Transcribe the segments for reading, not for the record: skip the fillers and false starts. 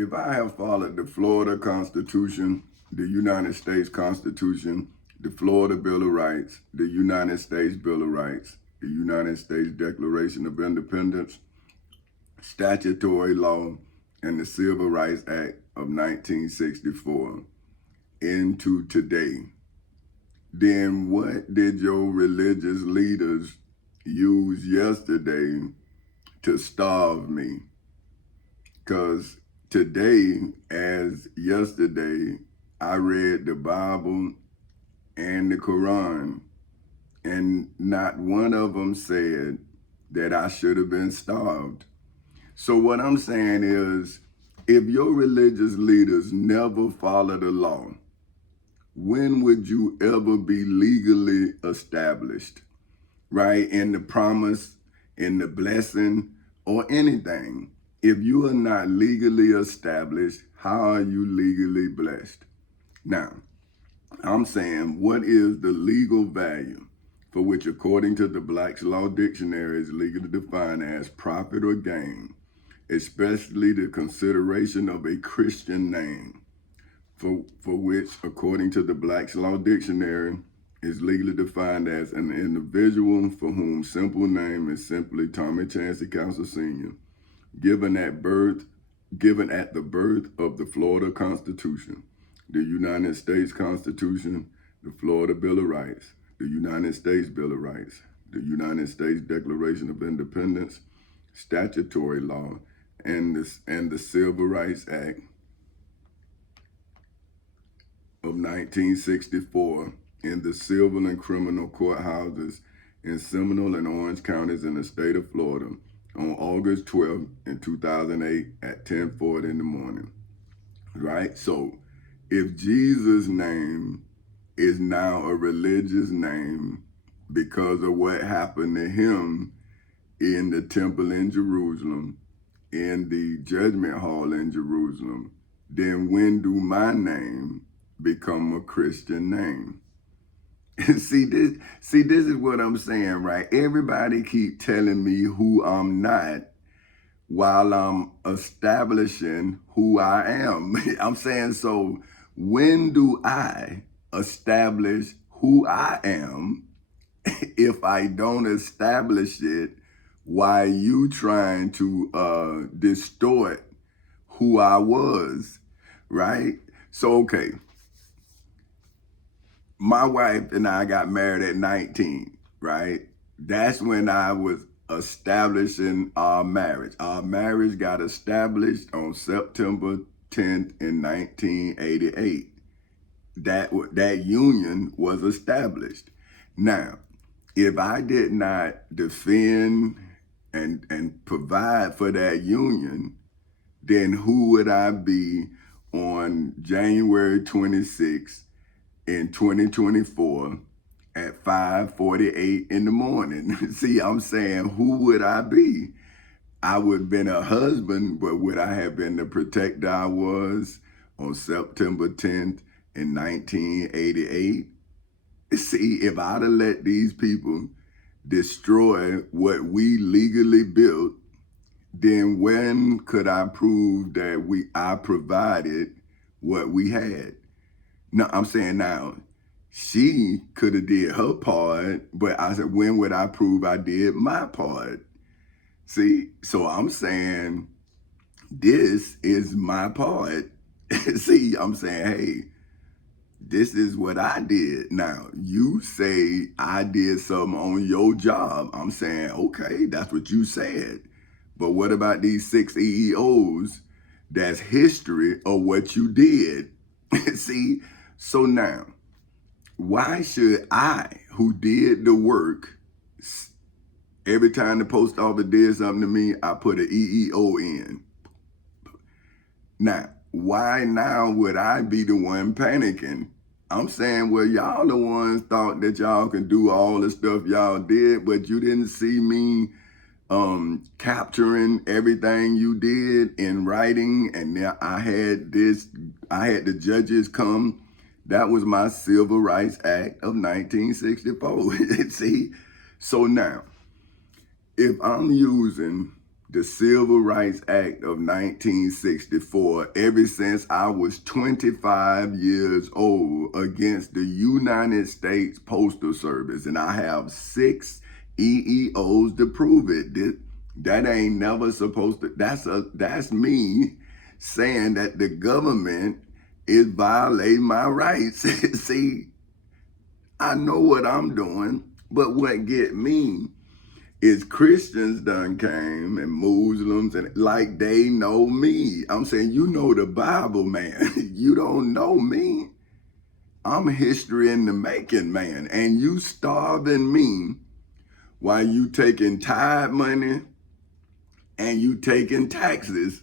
if I have followed the Florida Constitution, the United States Constitution, the Florida Bill of Rights, the United States Bill of Rights, the United States Declaration of Independence, statutory law, and the Civil Rights Act of 1964 into today, then what did your religious leaders use yesterday to starve me? Because today, as yesterday, I read the Bible and the Quran, and not one of them said that I should have been starved. So what I'm saying is, if your religious leaders never follow the law, when would you ever be legally established, right? In the promise, in the blessing, or anything. If you are not legally established, how are you legally blessed? Now, I'm saying, what is the legal value for which, according to the Black's Law Dictionary, is legally defined as profit or gain, especially the consideration of a Christian name, for which, according to the Black's Law Dictionary, is legally defined as an individual for whom simple name is simply Tommy Chancey Council Sr., given at the birth of the Florida Constitution, the United States Constitution, the Florida Bill of Rights, the United States Bill of Rights, the United States Declaration of Independence, statutory law, and the Civil Rights Act of 1964 in the civil and criminal courthouses in Seminole and Orange counties in the state of Florida on August 12th in 2008 at 10:40 in the morning, right? So if Jesus' name is now a religious name because of what happened to him in the temple in Jerusalem, in the judgment hall in Jerusalem, then when do my name become a Christian name? See this is what I'm saying, right? Everybody keep telling me who I'm not while I'm establishing who I am. I'm saying, so when do I establish who I am if I don't establish it? Why you trying to distort who I was, right? So, okay. My wife and I got married at 19, right? That's when I was establishing our marriage. Our marriage got established on September 10th in 1988. That union was established. Now, if I did not defend and provide for that union, then who would I be on January 26th in 2024 at 5:48 in the morning? See, I'm saying, who would I be? I would have been a husband, but would I have been the protector I was on September 10th in 1988? See, if I'd have let these people destroy what we legally built, then when could I prove that I provided what we had? No, I'm saying now, she could have did her part, but I said, when would I prove I did my part? See, so I'm saying, this is my part. See, I'm saying, hey, this is what I did. Now, you say I did something on your job. I'm saying, okay, that's what you said. But what about these 6 EEOs? That's history of what you did. See, so now, why should I, who did the work, every time the post office did something to me, I put an EEO in? Now, why now would I be the one panicking? I'm saying, well, y'all the ones thought that y'all can do all the stuff y'all did, but you didn't see me capturing everything you did in writing. And now I had the judges come. That was my Civil Rights Act of 1964. See? So now, if I'm using the Civil Rights Act of 1964 ever since I was 25 years old against the United States Postal Service. And I have 6 EEOs to prove it. That ain't never supposed to, that's me saying that the government is violating my rights. See, I know what I'm doing, but what get me is Christians done came and Muslims and like they know me. I'm saying, you know the Bible, man. You don't know me. I'm history in the making, man. And you starving me while you taking tithe money and you taking taxes.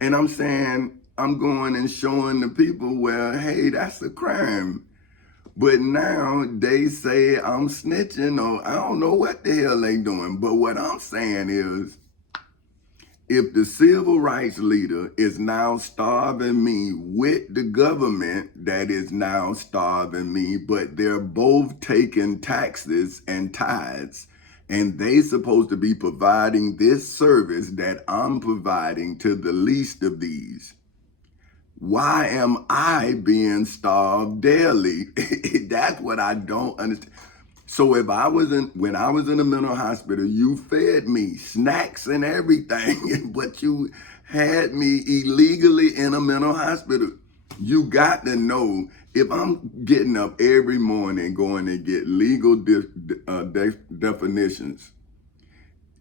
And I'm saying, I'm going and showing the people, well, hey, that's a crime. But now they say I'm snitching, or I don't know what the hell they doing. But what I'm saying is, if the civil rights leader is now starving me with the government that is now starving me, but they're both taking taxes and tithes, and they supposed to be providing this service that I'm providing to the least of these, why am I being starved daily? That's what I don't understand. So when I was in a mental hospital, you fed me snacks and everything, but you had me illegally in a mental hospital. You got to know, if I'm getting up every morning going to get legal definitions,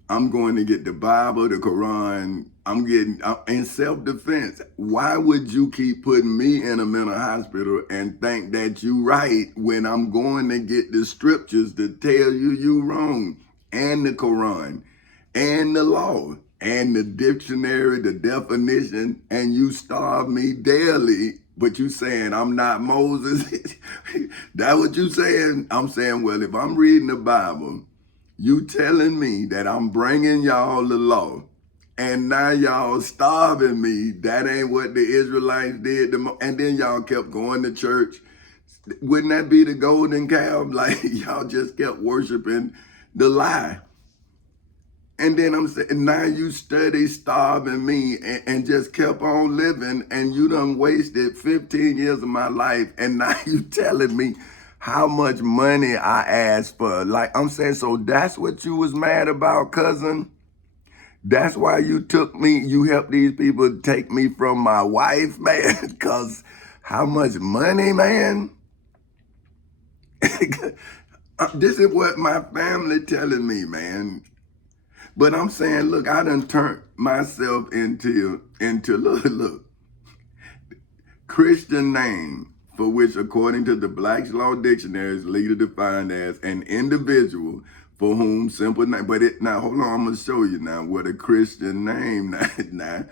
I'm going to get the Bible, the Quran. I'm getting in self-defense. Why would you keep putting me in a mental hospital and think that you right when I'm going to get the scriptures to tell you wrong, and the Quran, and the law, and the dictionary, the definition, and you starve me daily, but you saying I'm not Moses? That what you saying? I'm saying, well, if I'm reading the Bible, you telling me that I'm bringing y'all the law, and now y'all starving me. That ain't what the Israelites did. And then y'all kept going to church. Wouldn't that be the golden calf? Like, y'all just kept worshiping the lie. And then I'm saying, now you study starving me and just kept on living, and you done wasted 15 years of my life, and now you telling me how much money I asked for. Like, I'm saying, so that's what you was mad about, cousin? That's why you took me, you helped these people take me from my wife, man? Because how much money, man? This is what my family telling me, man. But I'm saying, look, I done turned myself into look, Christian name, for which, according to the Black's Law Dictionary, is legally defined as an individual for whom simple name. But now, hold on, I'm going to show you now what a Christian name now.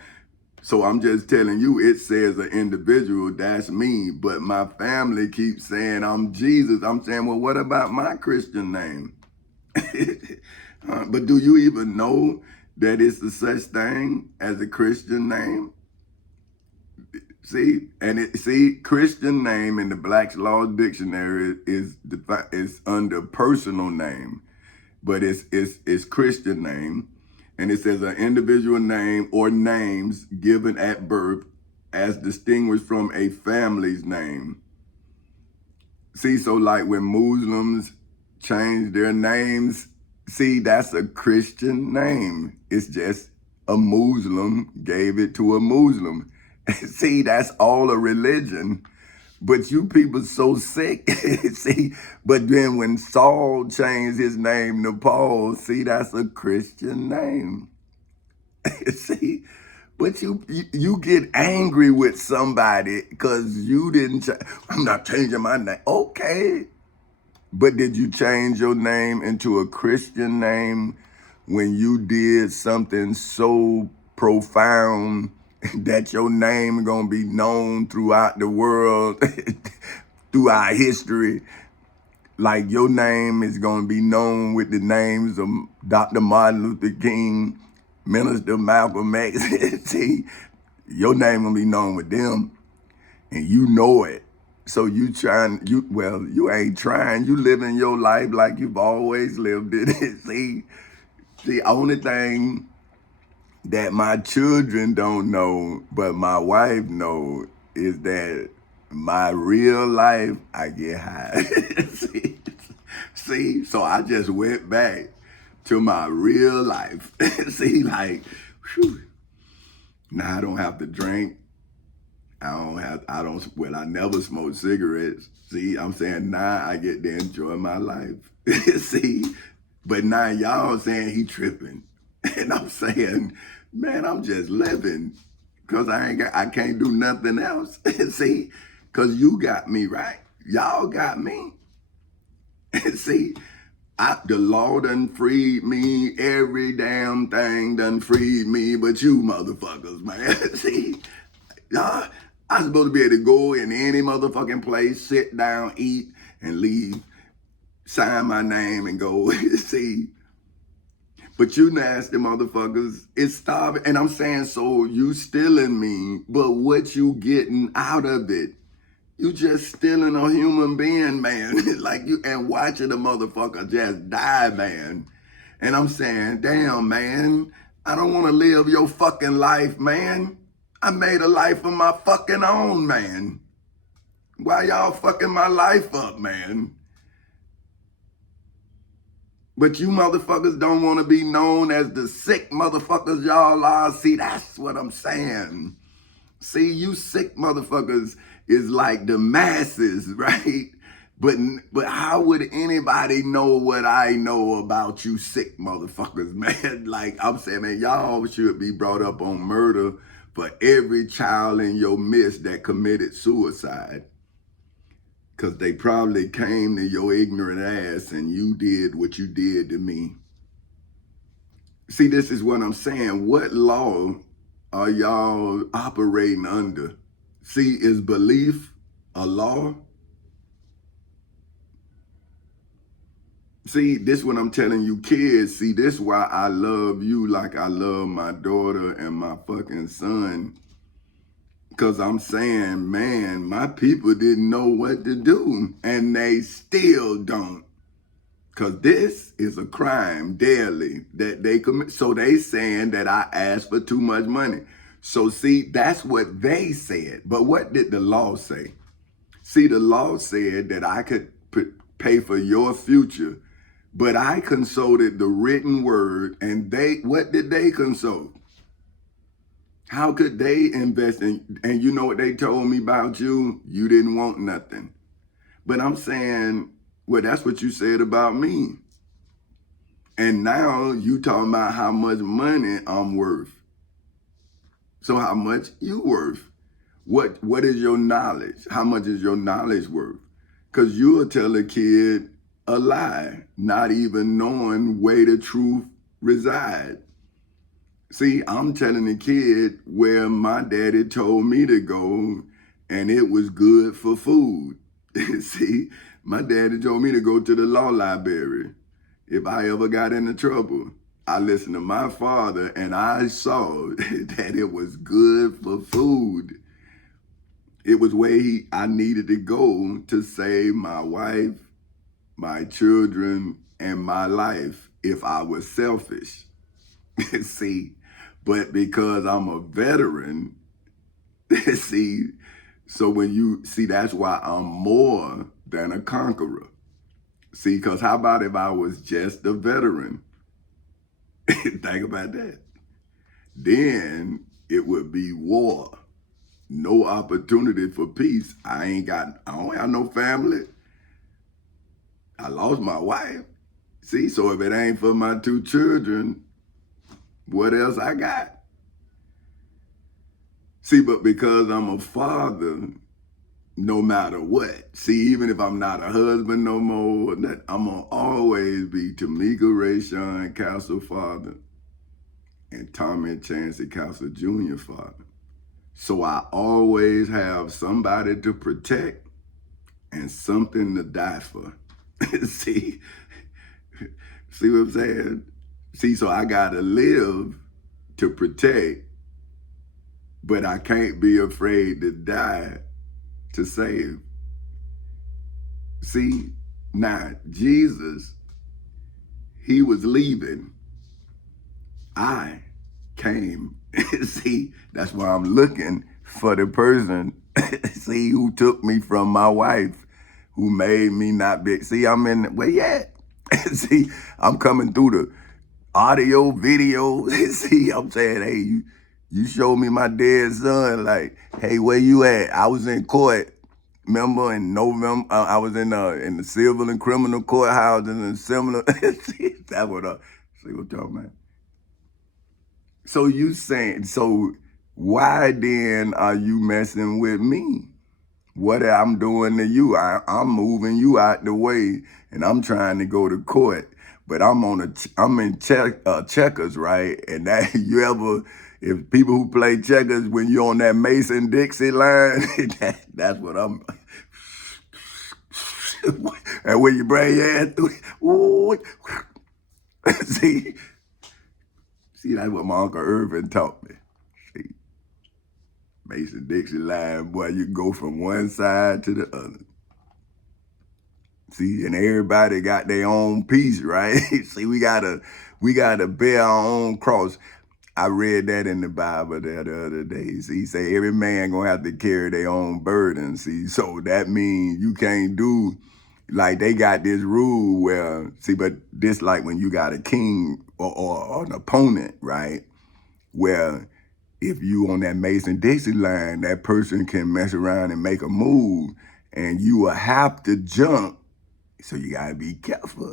So I'm just telling you, it says an individual, that's me. But my family keeps saying I'm Jesus. I'm saying, well, what about my Christian name? But do you even know that it's a such thing as a Christian name? See, Christian name in the Black's Law Dictionary is under personal name, but it's Christian name, and it says an individual name or names given at birth as distinguished from a family's name. See, so like when Muslims change their names, see, that's a Christian name. It's just a Muslim gave it to a Muslim. See, that's all a religion. But you people so sick. See, but then when Saul changed his name to Paul, see, that's a Christian name. See, but you get angry with somebody because you didn't I'm not changing my name. Okay. But did you change your name into a Christian name when you did something so profound that your name gonna be known throughout the world, through our history? Like, your name is gonna be known with the names of Dr. Martin Luther King, Minister Malcolm X. See, your name gonna be known with them, and you know it. So you ain't trying. You living your life like you've always lived it. See, the only thing that my children don't know, but my wife know, is that my real life, I get high. See, so I just went back to my real life. See, like, whew. Now I don't have to drink. I never smoke cigarettes. See, I'm saying now I get to enjoy my life. See, but now y'all saying he tripping. And I'm saying, man, I'm just living. Cause I can't do nothing else. See, cause you got me, right? Y'all got me. See, the law done freed me. Every damn thing done freed me, but you motherfuckers, man. See, y'all, I'm supposed to be able to go in any motherfucking place, sit down, eat, and leave, sign my name, and go. See, but you nasty motherfuckers, it's starving. And I'm saying, so you stealing me, but what you getting out of it? You just stealing a human being, man. Like you, and watching a motherfucker just die, man. And I'm saying, damn, man, I don't want to live your fucking life, man. I made a life of my fucking own, man. Why y'all fucking my life up, man? But you motherfuckers don't want to be known as the sick motherfuckers y'all are. See, that's what I'm saying. See, you sick motherfuckers is like the masses, right? But how would anybody know what I know about you sick motherfuckers, man? Like I'm saying, man, y'all should be brought up on murder for every child in your midst that committed suicide. Because they probably came to your ignorant ass and you did what you did to me. See, this is what I'm saying. What law are y'all operating under? See, is belief a law? See, this is what I'm telling you kids. See, this is why I love you like I love my daughter and my fucking son. Because I'm saying, man, my people didn't know what to do, and they still don't. Because this is a crime daily that they commit. So they saying that I asked for too much money. So see, that's what they said. But what did the law say? See, the law said that I could pay for your future, but I consulted the written word, and what did they consult? How could they invest in, and you know what they told me about you? You didn't want nothing. But I'm saying, well, that's what you said about me. And now you talking about how much money I'm worth. So how much you worth? What is your knowledge? How much is your knowledge worth? Because you'll tell a kid a lie, not even knowing where the truth resides. See, I'm telling the kid where my daddy told me to go, and it was good for food. See, my daddy told me to go to the law library. If I ever got into trouble, I listened to my father, and I saw that it was good for food. It was where I needed to go to save my wife, my children, and my life if I was selfish. See, but because I'm a veteran, see, so when you see, that's why I'm more than a conqueror. See, because how about if I was just a veteran? Think about that. Then it would be war. No opportunity for peace. I don't have no family. I lost my wife. See, so if it ain't for my two children, what else I got? See, but because I'm a father, no matter what, see, even if I'm not a husband no more, I'm going to always be Tamika Rayshawn Castle father and Tommy and Chancey Castle Jr. father. So I always have somebody to protect and something to die for. See what I'm saying? See, so I got to live to protect, but I can't be afraid to die to save. See, now Jesus, he was leaving. I came. See, that's why I'm looking for the person, see, who took me from my wife, who made me not big. See, I'm in, where you at? See, I'm coming through the audio, video. See, I'm saying, hey, you showed me my dead son. Like, hey, where you at? I was in court. Remember in November, I was in the civil and criminal courthouses and similar. See, that's what see what I'm talking about. So you saying, so why then are you messing with me? What I'm doing to you? I'm moving you out the way, and I'm trying to go to court. But I'm in checkers, right? And that if people who play checkers, when you're on that Mason-Dixie line, that's what I'm. And when you bring your ass through, ooh, see, that's what my Uncle Irvin taught me. See, Mason-Dixie line, boy, you go from one side to the other. See, and everybody got their own piece, right? See, we gotta bear our own cross. I read that in the Bible the other day. See, he say every man gonna have to carry their own burden. See, so that means you can't do, like they got this rule where, see, but this like when you got a king or an opponent, right? Where if you on that Mason-Dixie line, that person can mess around and make a move, and you will have to jump. So you gotta be careful.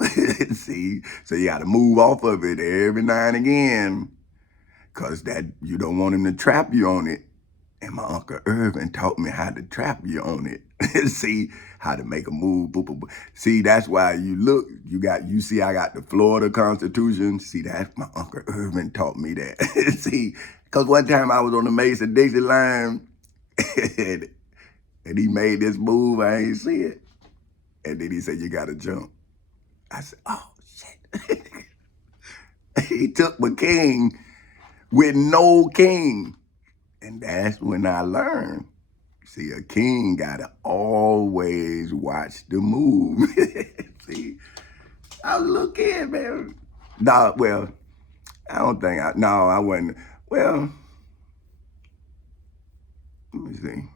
See, so you gotta move off of it every now and again, cause that you don't want him to trap you on it. And my Uncle Irvin taught me how to trap you on it. See, how to make a move. Boop, boop, boop. See, that's why you see I got the Florida Constitution. See, that's my Uncle Irvin taught me that. See, cause one time I was on the Mason-Dixie line and he made this move, I ain't see it. And then he said, you gotta jump. I said, oh, shit. He took my king with no king. And that's when I learned. See, a king gotta always watch the move. See, I was a little kid, man. No, well, I don't think I wasn't. Well, let me see.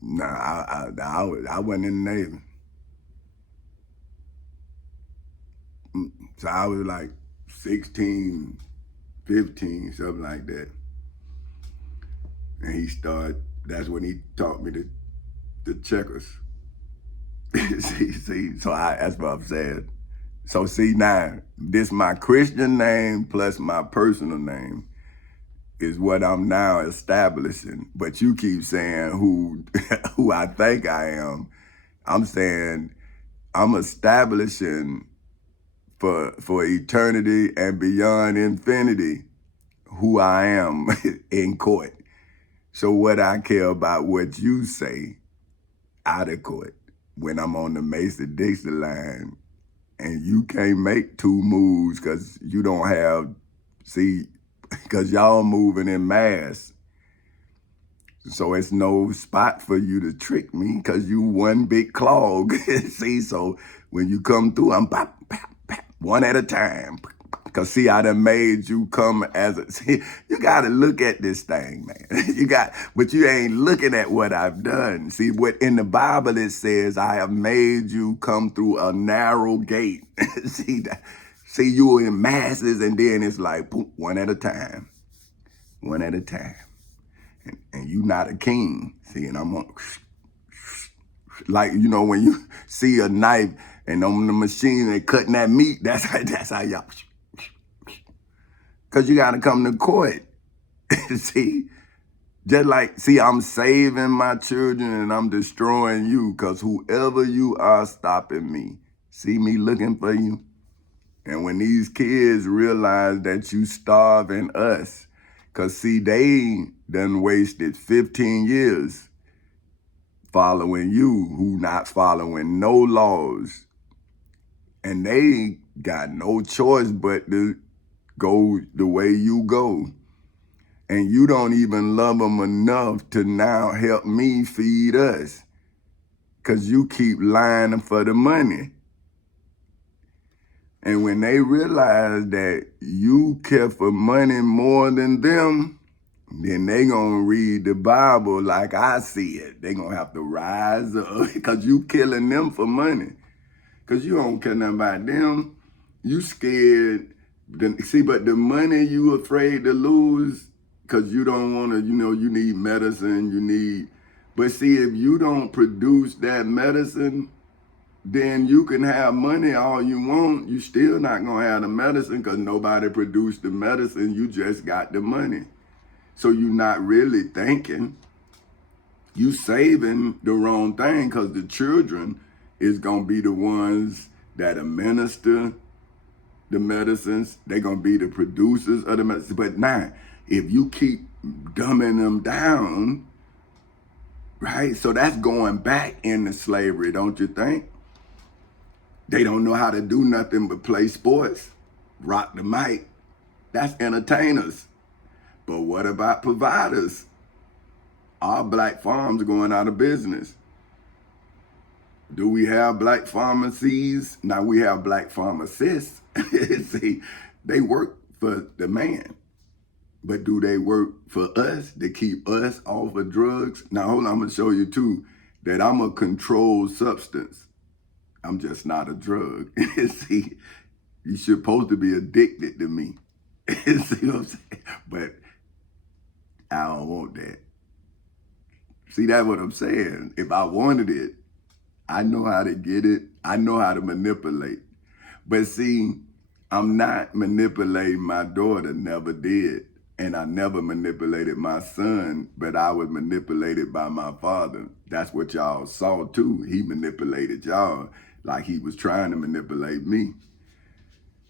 No, I wasn't in the Navy. So I was like 16, 15, something like that. And that's when he taught me the checkers. see, so that's what I'm saying. So see now, this my Christian name plus my personal name is what I'm now establishing. But you keep saying who I think I am. I'm saying I'm establishing for eternity and beyond infinity who I am in court. So what I care about what you say out of court when I'm on the Mason-Dixie line and you can't make two moves because you don't have, see, because y'all moving in mass. So it's no spot for you to trick me because you one big clog. See, so when you come through, I'm pop, pop, pop, one at a time. Because see, I done made you come as a, see, you got to look at this thing, man. But you ain't looking at what I've done. See, what in the Bible it says, I have made you come through a narrow gate. See, you were in masses and then it's like, boom, one at a time. One at a time. And you not a king. See, and I'm on, like, you know, when you see a knife and on the machine they cutting that meat, that's how y'all, because you got to come to court. See, just like, see, I'm saving my children and I'm destroying you because whoever you are stopping me, see me looking for you. And when these kids realize that you starving us, because see, they done wasted 15 years following you who not following no laws. And they got no choice but to go the way you go. And you don't even love them enough to now help me feed us. Because you keep lying for the money. And when they realize that you care for money more than them, then they gonna read the Bible like I see it. They gonna have to rise up because you killing them for money. Because you don't care nothing about them. You scared. See, but the money you afraid to lose because you don't want to, you need medicine, but see, if you don't produce that medicine, then you can have money all you want. You still not going to have the medicine because nobody produced the medicine. You just got the money. So you're not really thinking. You saving the wrong thing because the children is going to be the ones that administer the medicines. They're going to be the producers of the medicine. But now, if you keep dumbing them down, right? So that's going back into slavery, don't you think? They don't know how to do nothing but play sports, rock the mic. That's entertainers. But what about providers? Our black farms are going out of business. Do we have black pharmacies? Now we have black pharmacists. See, they work for the man. But do they work for us to keep us off of drugs? Now, hold on, I'm going to show you too that I'm a controlled substance. I'm just not a drug. See, you're supposed to be addicted to me. See what I'm saying? But I don't want that. See, that's what I'm saying. If I wanted it, I know how to get it. I know how to manipulate. But see, I'm not manipulating my daughter, never did. And I never manipulated my son, but I was manipulated by my father. That's what y'all saw too. He manipulated y'all like he was trying to manipulate me.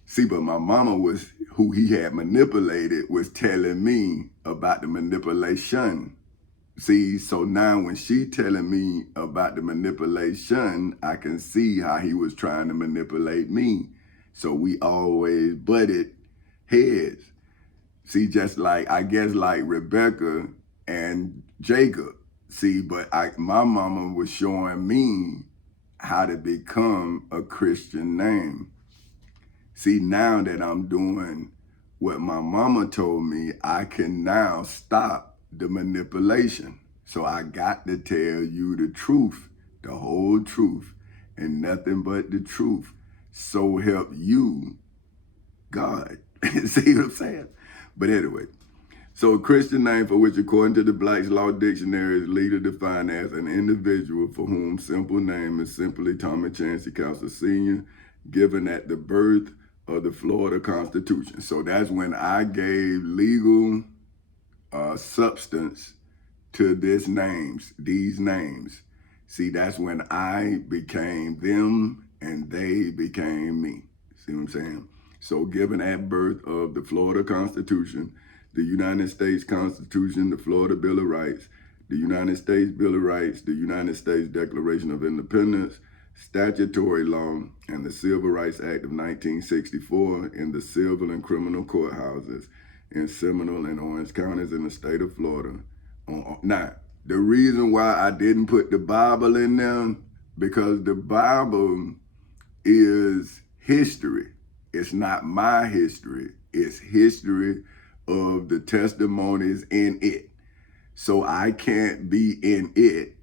See, but my mama was, who he had manipulated, was telling me about the manipulation. See, so now when she telling me about the manipulation, I can see how he was trying to manipulate me. So we always butted heads. See, just like, I guess like Rebecca and Jacob. See, but my mama was showing me how to become a Christian name. See, now that I'm doing what my mama told me, I can now stop the manipulation. So I got to tell you the truth, the whole truth, and nothing but the truth. So help you, God. See what I'm saying? But anyway, so a Christian name for which, according to the Black's Law Dictionary, is legally defined as an individual for whom simple name is simply Tommy Chancey Counselor Sr., given at the birth of the Florida Constitution. So that's when I gave legal substance to these names. See, that's when I became them and they became me. See what I'm saying? So given at birth of the Florida Constitution, the United States Constitution, the Florida Bill of Rights, the United States Bill of Rights, the United States Declaration of Independence, statutory law, and the Civil Rights Act of 1964 in the civil and criminal courthouses in Seminole and Orange counties in the state of Florida. Now, the reason why I didn't put the Bible in there, because the Bible is history. It's not my history. It's history of the testimonies in it. So I can't be in it,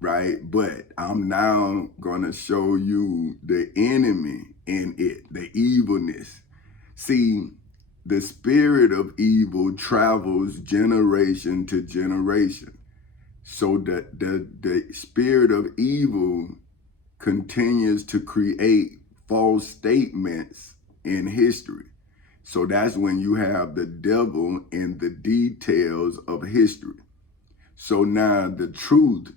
right? But I'm now going to show you the enemy in it, the evilness. See, the spirit of evil travels generation to generation. So that the spirit of evil continues to create false statements in history. So that's when you have the devil in the details of history. So now the truth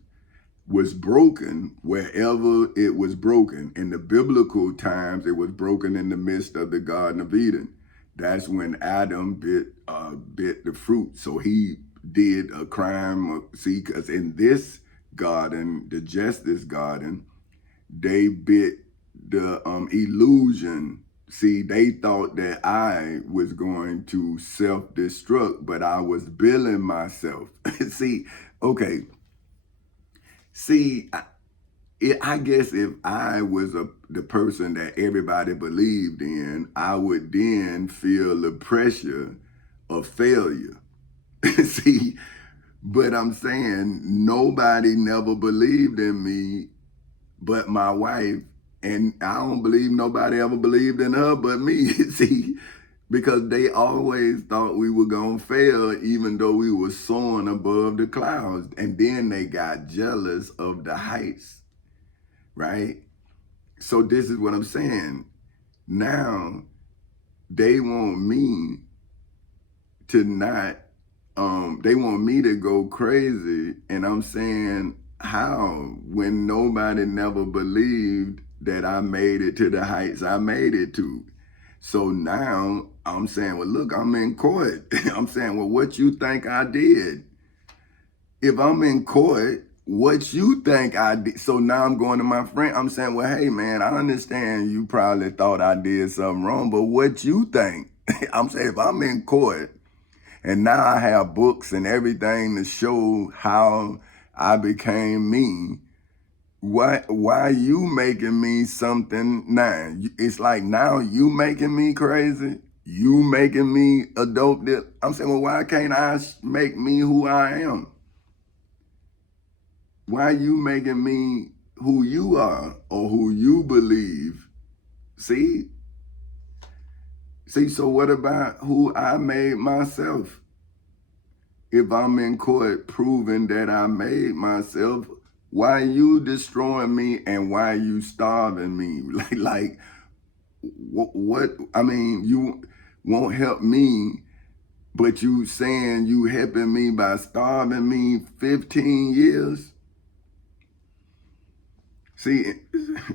was broken wherever it was broken. In the biblical times, it was broken in the midst of the Garden of Eden. That's when Adam bit the fruit. So he did a crime. See, because in this garden, the Justice Garden, they bit the illusion. See, they thought that I was going to self-destruct, but I was billing myself. See, okay. See, I guess if I was the person that everybody believed in, I would then feel the pressure of failure. See, but I'm saying nobody never believed in me but my wife, and I don't believe nobody ever believed in her but me. See, because they always thought we were gonna fail even though we were soaring above the clouds. And then they got jealous of the heights, right? So this is what I'm saying. Now they want me to not, they want me to go crazy. And I'm saying, how? When nobody never believed that I made it to the heights I made it to. So now I'm saying, well, look, I'm in court. I'm saying, well, what you think I did? If I'm in court, what you think I did? So now I'm going to my friend. I'm saying, well, hey, man, I understand you probably thought I did something wrong, but what you think? I'm saying, if I'm in court and now I have books and everything to show how I became me, why you making me something now? It's like now you making me crazy. You making me a dope deal. I'm saying, well, why can't I make me who I am? Why you making me who you are or who you believe? See, so what about who I made myself? If I'm in court proving that I made myself, why you destroying me and why you starving me? Like what? I mean, you won't help me, but you saying you helping me by starving me 15 years? See,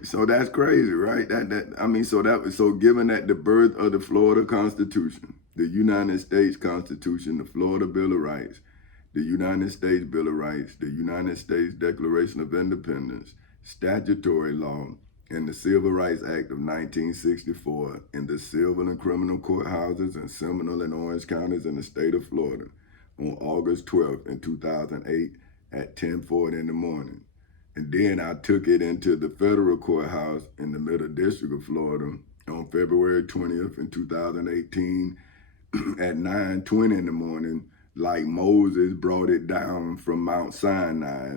so that's crazy, right? So given that the birth of the Florida Constitution, the United States Constitution, the Florida Bill of Rights, the United States Bill of Rights, the United States Declaration of Independence, statutory law, and the Civil Rights Act of 1964, in the civil and criminal courthouses in Seminole and Orange counties in the state of Florida on August 12th in 2008 at 10:40 in the morning. And then I took it into the federal courthouse in the Middle District of Florida on February 20th in 2018 at 9:20 in the morning, like Moses brought it down from Mount Sinai.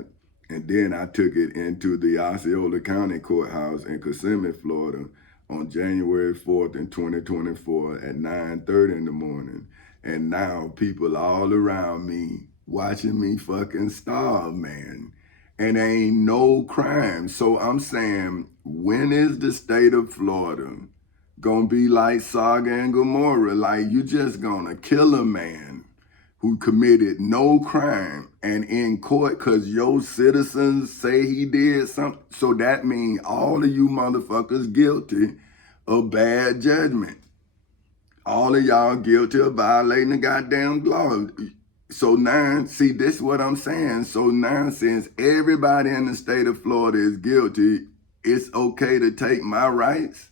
And then I took it into the Osceola County Courthouse in Kissimmee, Florida on January 4th in 2024 at 9:30 in the morning. And now people all around me watching me fucking starve, man. And ain't no crime. So I'm saying, when is the state of Florida gonna be like Saga and Gomorrah? Like, you just gonna kill a man who committed no crime and in court because your citizens say he did something? So that means all of you motherfuckers guilty of bad judgment. All of y'all guilty of violating the goddamn law. So now, see, this is what I'm saying. So now, since everybody in the state of Florida is guilty, it's okay to take my rights?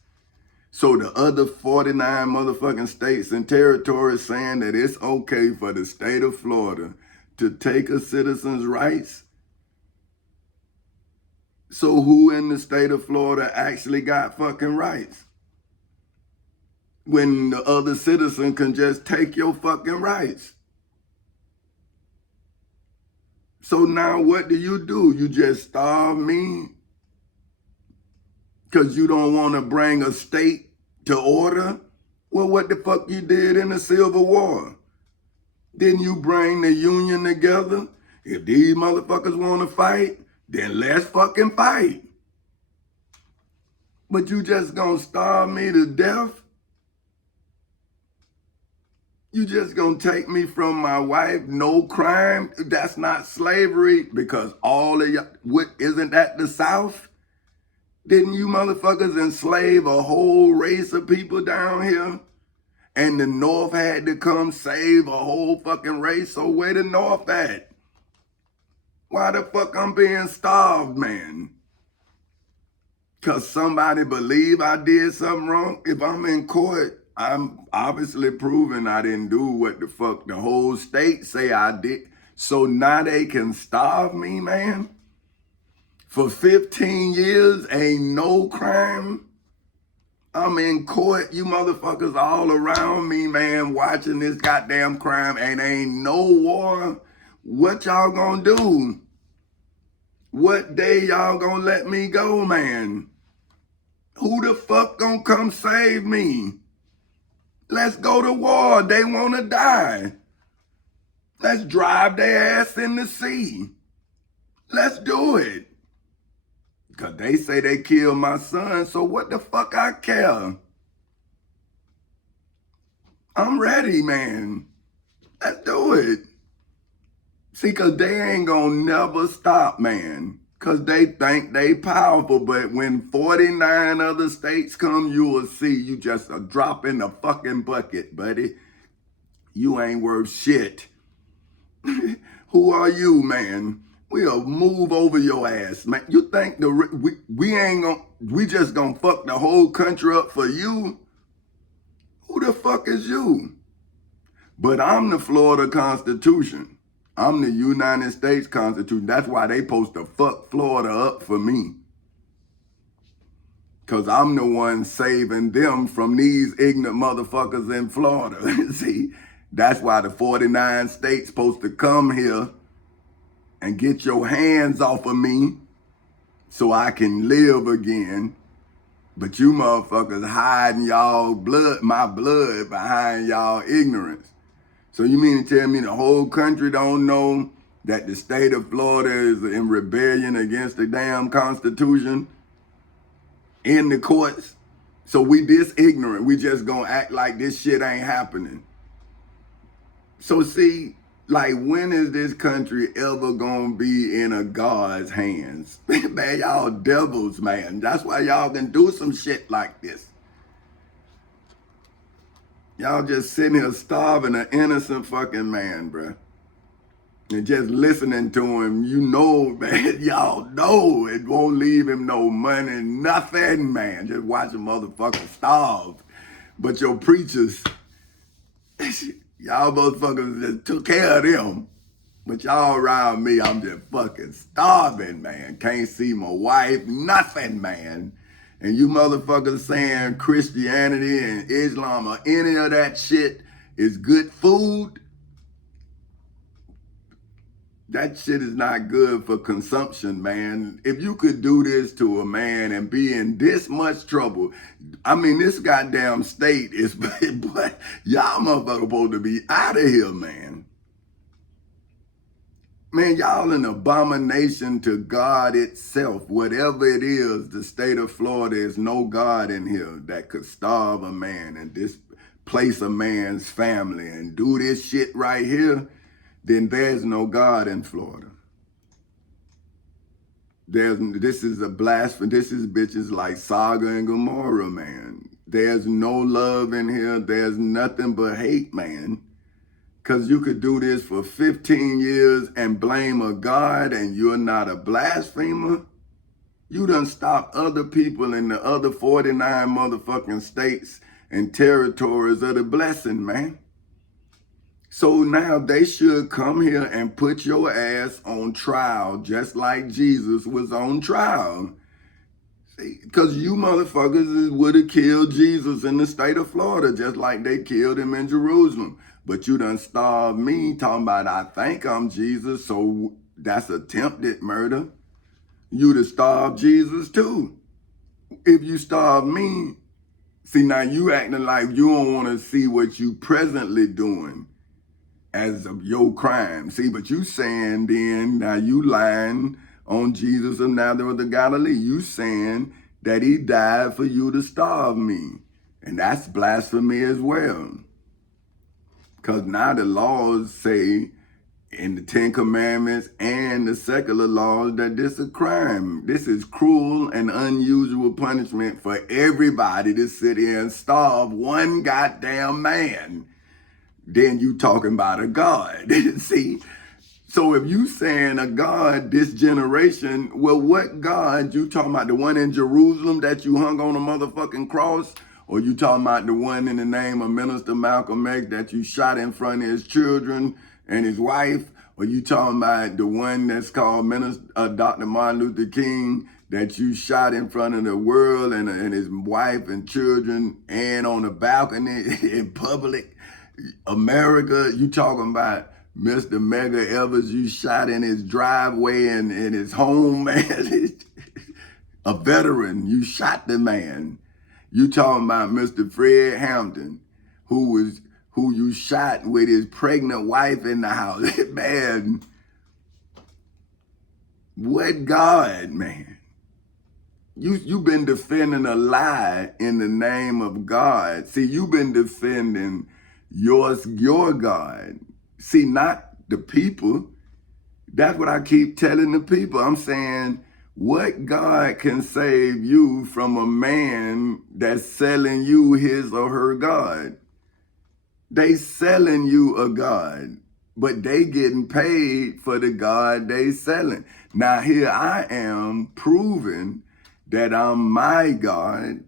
So the other 49 motherfucking states and territories saying that it's okay for the state of Florida to take a citizen's rights? So who in the state of Florida actually got fucking rights? When the other citizen can just take your fucking rights. So now what do? You just starve me because you don't want to bring a state to order? Well, what the fuck you did in the Civil War? Didn't you bring the Union together? If these motherfuckers want to fight, then let's fucking fight. But you just gonna starve me to death? You just gonna take me from my wife, no crime? That's not slavery, because all of y'all, isn't that the South? Didn't you motherfuckers enslave a whole race of people down here? And the North had to come save a whole fucking race, so where the North at? Why the fuck I'm being starved, man? Because somebody believe I did something wrong? If I'm in court, I'm obviously proving I didn't do what the fuck the whole state say I did. So now they can starve me, man? For 15 years, ain't no crime. I'm in court, you motherfuckers all around me, man, watching this goddamn crime, and ain't no war. What y'all gonna do? What day y'all gonna let me go, man? Who the fuck gonna come save me? Let's go to war. They wanna die. Let's drive their ass in the sea. Let's do it. Because they say they killed my son, so what the fuck I care? I'm ready, man. Let's do it. See, because they ain't going to never stop, man. Because they think they powerful, but when 49 other states come, you will see you just a drop in the fucking bucket, buddy. You ain't worth shit. Who are you, man? We'll move over your ass, man. You think we just gonna fuck the whole country up for you? Who the fuck is you? But I'm the Florida Constitution. I'm the United States Constitution. That's why they supposed to fuck Florida up for me. Because I'm the one saving them from these ignorant motherfuckers in Florida. See, that's why the 49 states supposed to come here and get your hands off of me so I can live again. But you motherfuckers hiding y'all blood, my blood, behind y'all ignorance. So you mean to tell me the whole country don't know that the state of Florida is in rebellion against the damn Constitution in the courts? So we this ignorant, we just gonna act like this shit ain't happening. So see, like, when is this country ever gonna be in a God's hands? Man, y'all devils, man. That's why y'all can do some shit like this. Y'all just sitting here starving an innocent fucking man, bruh. And just listening to him, you know, man, y'all know it won't leave him no money, nothing, man. Just watch a motherfucker starve. But your preachers, y'all motherfuckers just took care of them. But y'all around me, I'm just fucking starving, man. Can't see my wife, nothing, man. And you motherfuckers saying Christianity and Islam or any of that shit is good food. That shit is not good for consumption, man. If you could do this to a man and be in this much trouble, I mean, this goddamn state is, but y'all motherfuckers supposed to be out of here, man. Man, y'all an abomination to God itself. Whatever it is, the state of Florida is no God in here that could starve a man and displace a man's family and do this shit right here. Then there's no God in Florida. This is a blasphemy. This is bitches like Saga and Gomorrah, man. There's no love in here. There's nothing but hate, man. Because you could do this for 15 years and blame a God and you're not a blasphemer. You done stopped other people in the other 49 motherfucking states and territories of the blessing, man. So now they should come here and put your ass on trial just like Jesus was on trial. See, because you motherfuckers would have killed Jesus in the state of Florida just like they killed him in Jerusalem. But you done starved me talking about I think I'm Jesus, so that's attempted murder. You'd have starved Jesus too. If you starve me, see now you acting like you don't want to see what you presently doing as of your crime. See, but you saying then, now you lying on Jesus of Nazareth of Galilee. You saying that he died for you to starve me. And that's blasphemy as well. Because now the laws say in the 10 Commandments and the secular laws that this is a crime. This is cruel and unusual punishment for everybody to sit here and starve one goddamn man. Then you talking about a God. See? So if you saying a God this generation, well, what God you talking about? The one in Jerusalem that you hung on a motherfucking cross? Or you talking about the one in the name of Minister Malcolm X that you shot in front of his children and his wife? Or you talking about the one that's called Dr. Martin Luther King that you shot in front of the world and his wife and children and on the balcony in public America? You talking about Mr. Medgar Evers you shot in his driveway and in his home, man? A veteran, you shot the man. You talking about Mr. Fred Hampton, who you shot with his pregnant wife in the house. Man, what God, man? You've been defending a lie in the name of God. See, you've been defending your God. See, not the people. That's what I keep telling the people. I'm saying, what God can save you from a man that's selling you his or her God? They selling you a God, but they getting paid for the God they selling. Now here I am proving that I'm my God,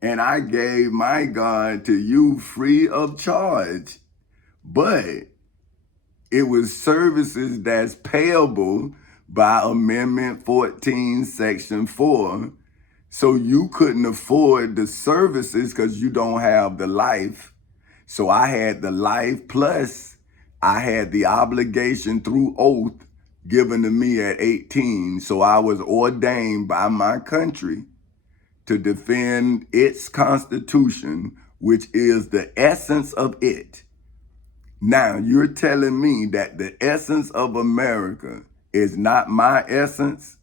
and I gave my God to you free of charge. But it was services that's payable by Amendment 14, Section 4. So you couldn't afford the services because you don't have the life. So I had the life plus I had the obligation through oath given to me at 18. So I was ordained by my country to defend its constitution, which is the essence of it. Now, you're telling me that the essence of America is not my essence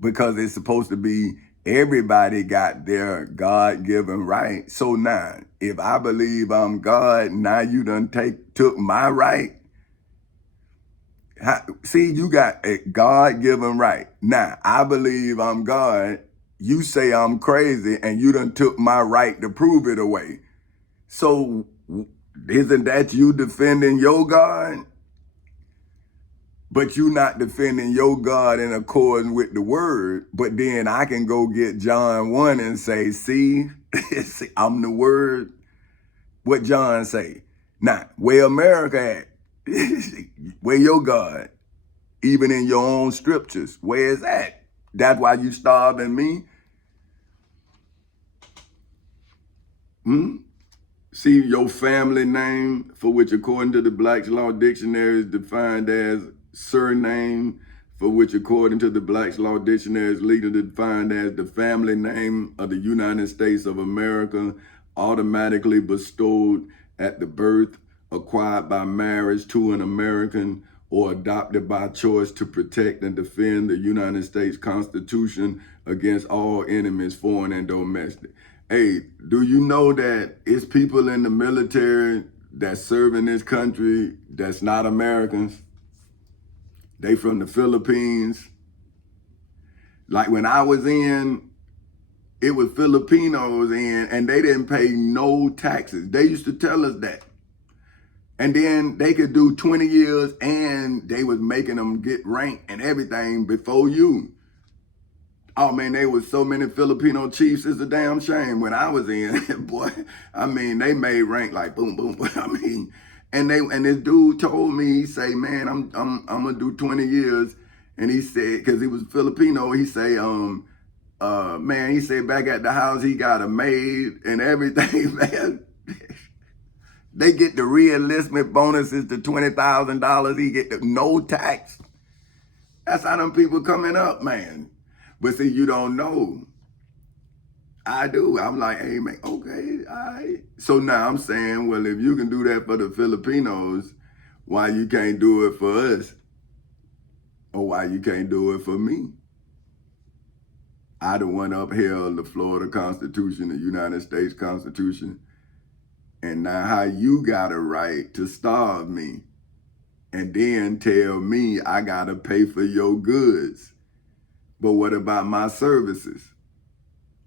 because it's supposed to be everybody got their God-given right. So now, if I believe I'm God, now you done took my right. See, you got a God-given right. Now, I believe I'm God. You say I'm crazy and you done took my right to prove it away. So isn't that you defending your God? But you not defending your God in accordance with the word. But then I can go get John 1 and say, see, I'm the word. What John say? Now, where America at? Where your God? Even in your own scriptures, where is that? That's why you starving me? See, your family name, for which according to the Black's Law Dictionary is defined as surname, for which according to the Black's Law Dictionary is legally defined as the family name of the United States of America, automatically bestowed at the birth, acquired by marriage to an American, or adopted by choice to protect and defend the United States Constitution against all enemies, foreign and domestic. Hey, do you know that it's people in the military that serve in this country that's not Americans? They from the Philippines. Like when I was in, it was Filipinos in, and they didn't pay no taxes. They used to tell us that. And then they could do 20 years and they was making them get rank and everything before you. Oh man, there was so many Filipino chiefs. It's a damn shame. When I was in, boy, I mean, they made rank like boom, boom, boom. I mean, and this dude told me, he say, man, I'm gonna do 20 years. And he said, cause he was Filipino, he say, man, he said back at the house, he got a maid and everything, man. They get the re-enlistment bonuses to $20,000. He get no tax. That's how them people coming up, man. But see, you don't know. I do. I'm like, hey, man, okay, all right. So now I'm saying, well, if you can do that for the Filipinos, why you can't do it for us? Or why you can't do it for me? I the one upheld the Florida Constitution, the United States Constitution. And now how you got a right to starve me and then tell me I got to pay for your goods. But what about my services?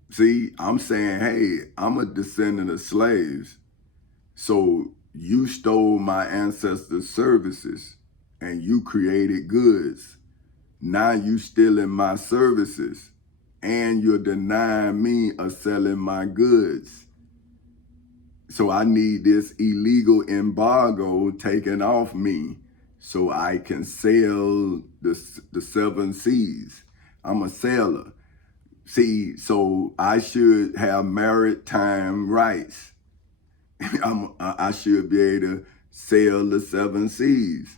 See, I'm saying, hey, I'm a descendant of slaves. So you stole my ancestors' services and you created goods. Now you stealing my services and you're denying me of selling my goods. So I need this illegal embargo taken off me so I can sail the seven seas. I'm a sailor. See, so I should have maritime rights. I should be able to sail the seven seas.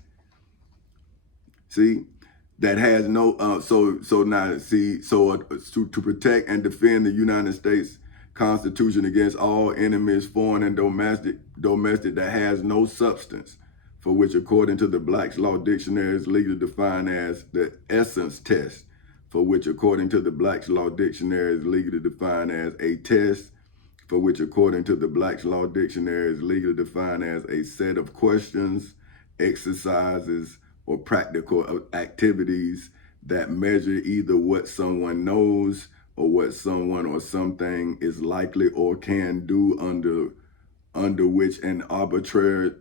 See, that has no so now see to protect and defend the United States Constitution against all enemies, foreign and domestic that has no substance, for which according to the Black's Law Dictionary is legally defined as the essence test, for which according to the Black's Law Dictionary is legally defined as a test, for which according to the Black's Law Dictionary is legally defined as a set of questions, exercises, or practical activities that measure either what someone knows or what someone or something is likely or can do under which an arbitrator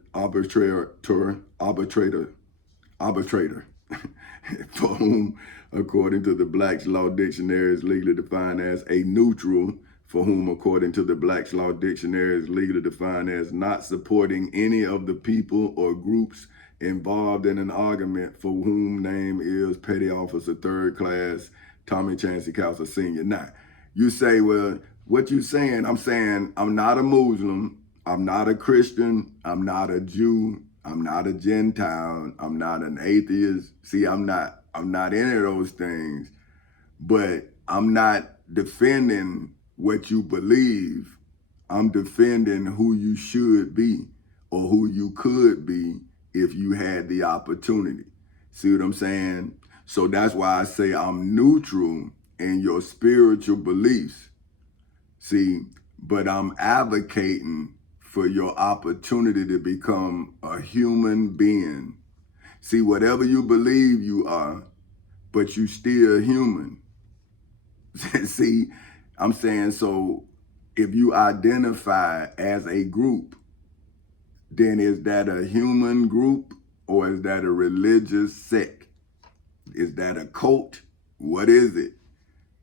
for whom according to the Black's Law Dictionary is legally defined as a neutral, for whom according to the Black's Law Dictionary is legally defined as not supporting any of the people or groups involved in an argument, for whom name is Petty Officer Third Class Tommy Chancey Castle Sr. Now, you say, well, what you saying? I'm saying I'm not a Muslim, I'm not a Christian, I'm not a Jew, I'm not a Gentile, I'm not an atheist. See, I'm not any of those things, but I'm not defending what you believe. I'm defending who you should be or who you could be if you had the opportunity. See what I'm saying? So that's why I say I'm neutral in your spiritual beliefs. See, but I'm advocating for your opportunity to become a human being. See, whatever you believe you are, but you still human. See, I'm saying, so if you identify as a group, then is that a human group or is that a religious sect? Is that a cult? What is it?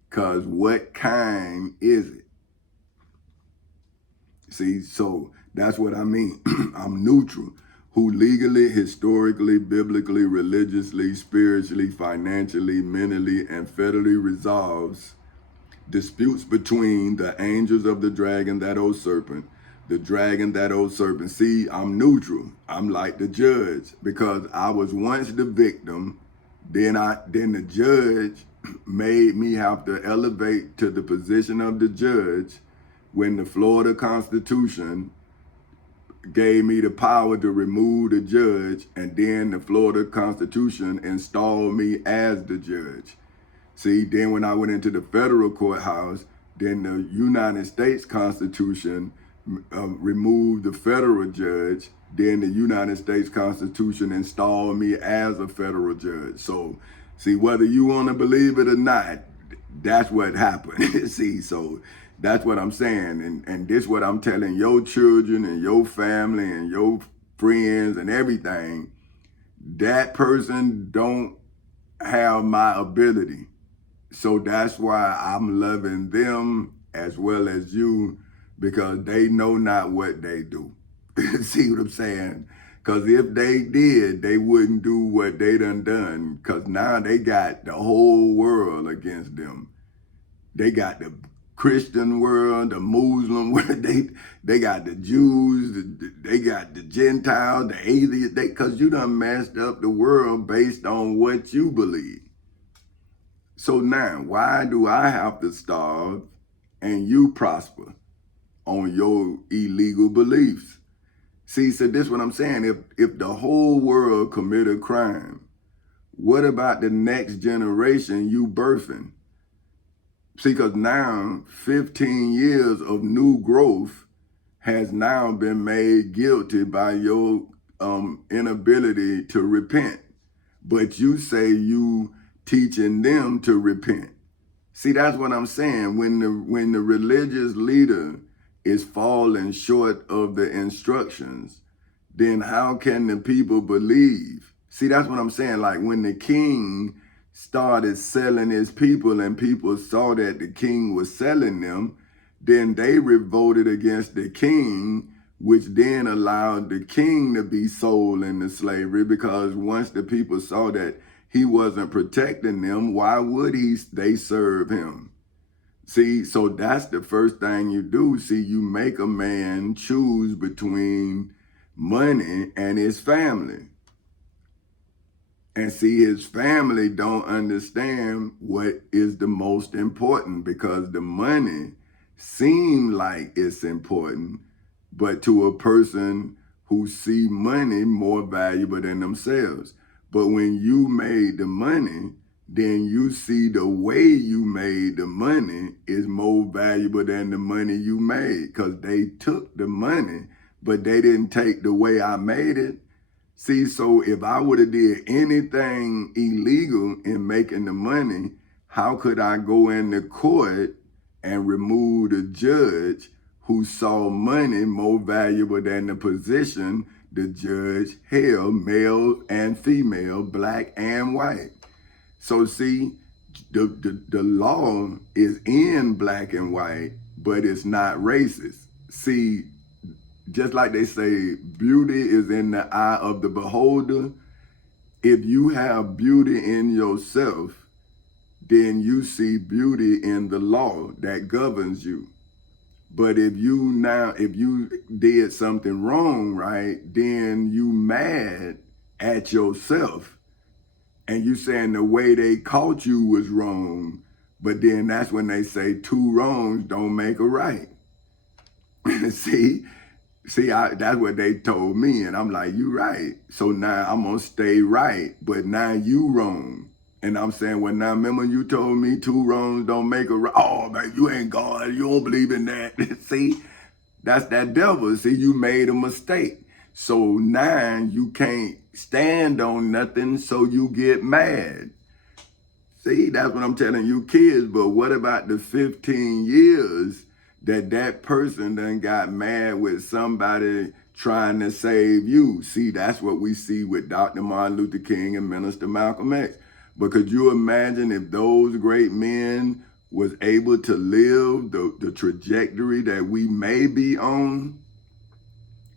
Because what kind is it? See, so that's what I mean. I'm neutral, who legally, historically, biblically, religiously, spiritually, financially, mentally, and federally resolves disputes between the angels of the dragon, that old serpent, the dragon, that old serpent. See, I'm neutral. I'm like the judge because I was once the victim. Then the judge made me have to elevate to the position of the judge when the Florida Constitution gave me the power to remove the judge, and then the Florida Constitution installed me as the judge. See, then when I went into the federal courthouse, then the United States Constitution removed the federal judge. Then the United States Constitution installed me as a federal judge. So, see, whether you want to believe it or not, that's what happened. See, so that's what I'm saying. And this what I'm telling your children and your family and your friends and everything. That person don't have my ability. So that's why I'm loving them as well as you, because they know not what they do. See what I'm saying? Because if they did, they wouldn't do what they done. Because now they got the whole world against them. They got the Christian world, the Muslim world, they got the Jews, they got the Gentiles, the atheists, because you done messed up the world based on what you believe. So now, why do I have to starve and you prosper on your illegal beliefs? See, so this is what I'm saying. If the whole world commit a crime, what about the next generation you birthing? See, because now 15 years of new growth has now been made guilty by your inability to repent. But you say you teaching them to repent. See, that's what I'm saying. When the religious leader is falling short of the instructions, then how can the people believe? See, that's what I'm saying. Like when the king started selling his people and people saw that the king was selling them, then they revolted against the king which then allowed the king to be sold into slavery, because once the people saw that he wasn't protecting them, why would they serve him? See, so that's the first thing you do. See, you make a man choose between money and his family. And see, his family don't understand what is the most important, because the money seems like it's important, but to a person who see money more valuable than themselves. But when you made the money, then you see the way you made the money is more valuable than the money you made, because they took the money, but they didn't take the way I made it. See, so if I would have did anything illegal in making the money, how could I go into court and remove the judge who saw money more valuable than the position the judge held, male and female, black and white? So see, the law is in black and white, but it's not racist. See, just like they say, beauty is in the eye of the beholder. If you have beauty in yourself, then you see beauty in the law that governs you. But if you did something wrong, right, then you mad at yourself, and you saying the way they caught you was wrong. But then that's when they say two wrongs don't make a right. See, that's what they told me, and I'm like, you right. So now I'm gonna stay right, but now you wrong. And I'm saying, well, now remember you told me two wrongs don't make a right. Oh, man, you ain't God. You don't believe in that. See, that's that devil. See, you made a mistake. So now you can't stand on nothing, so you get mad. See, that's what I'm telling you kids. But what about the 15 years that person done got mad with somebody trying to save you? See, that's what we see with Dr. Martin Luther King and Minister Malcolm X. But could you imagine if those great men was able to live the trajectory that we may be on?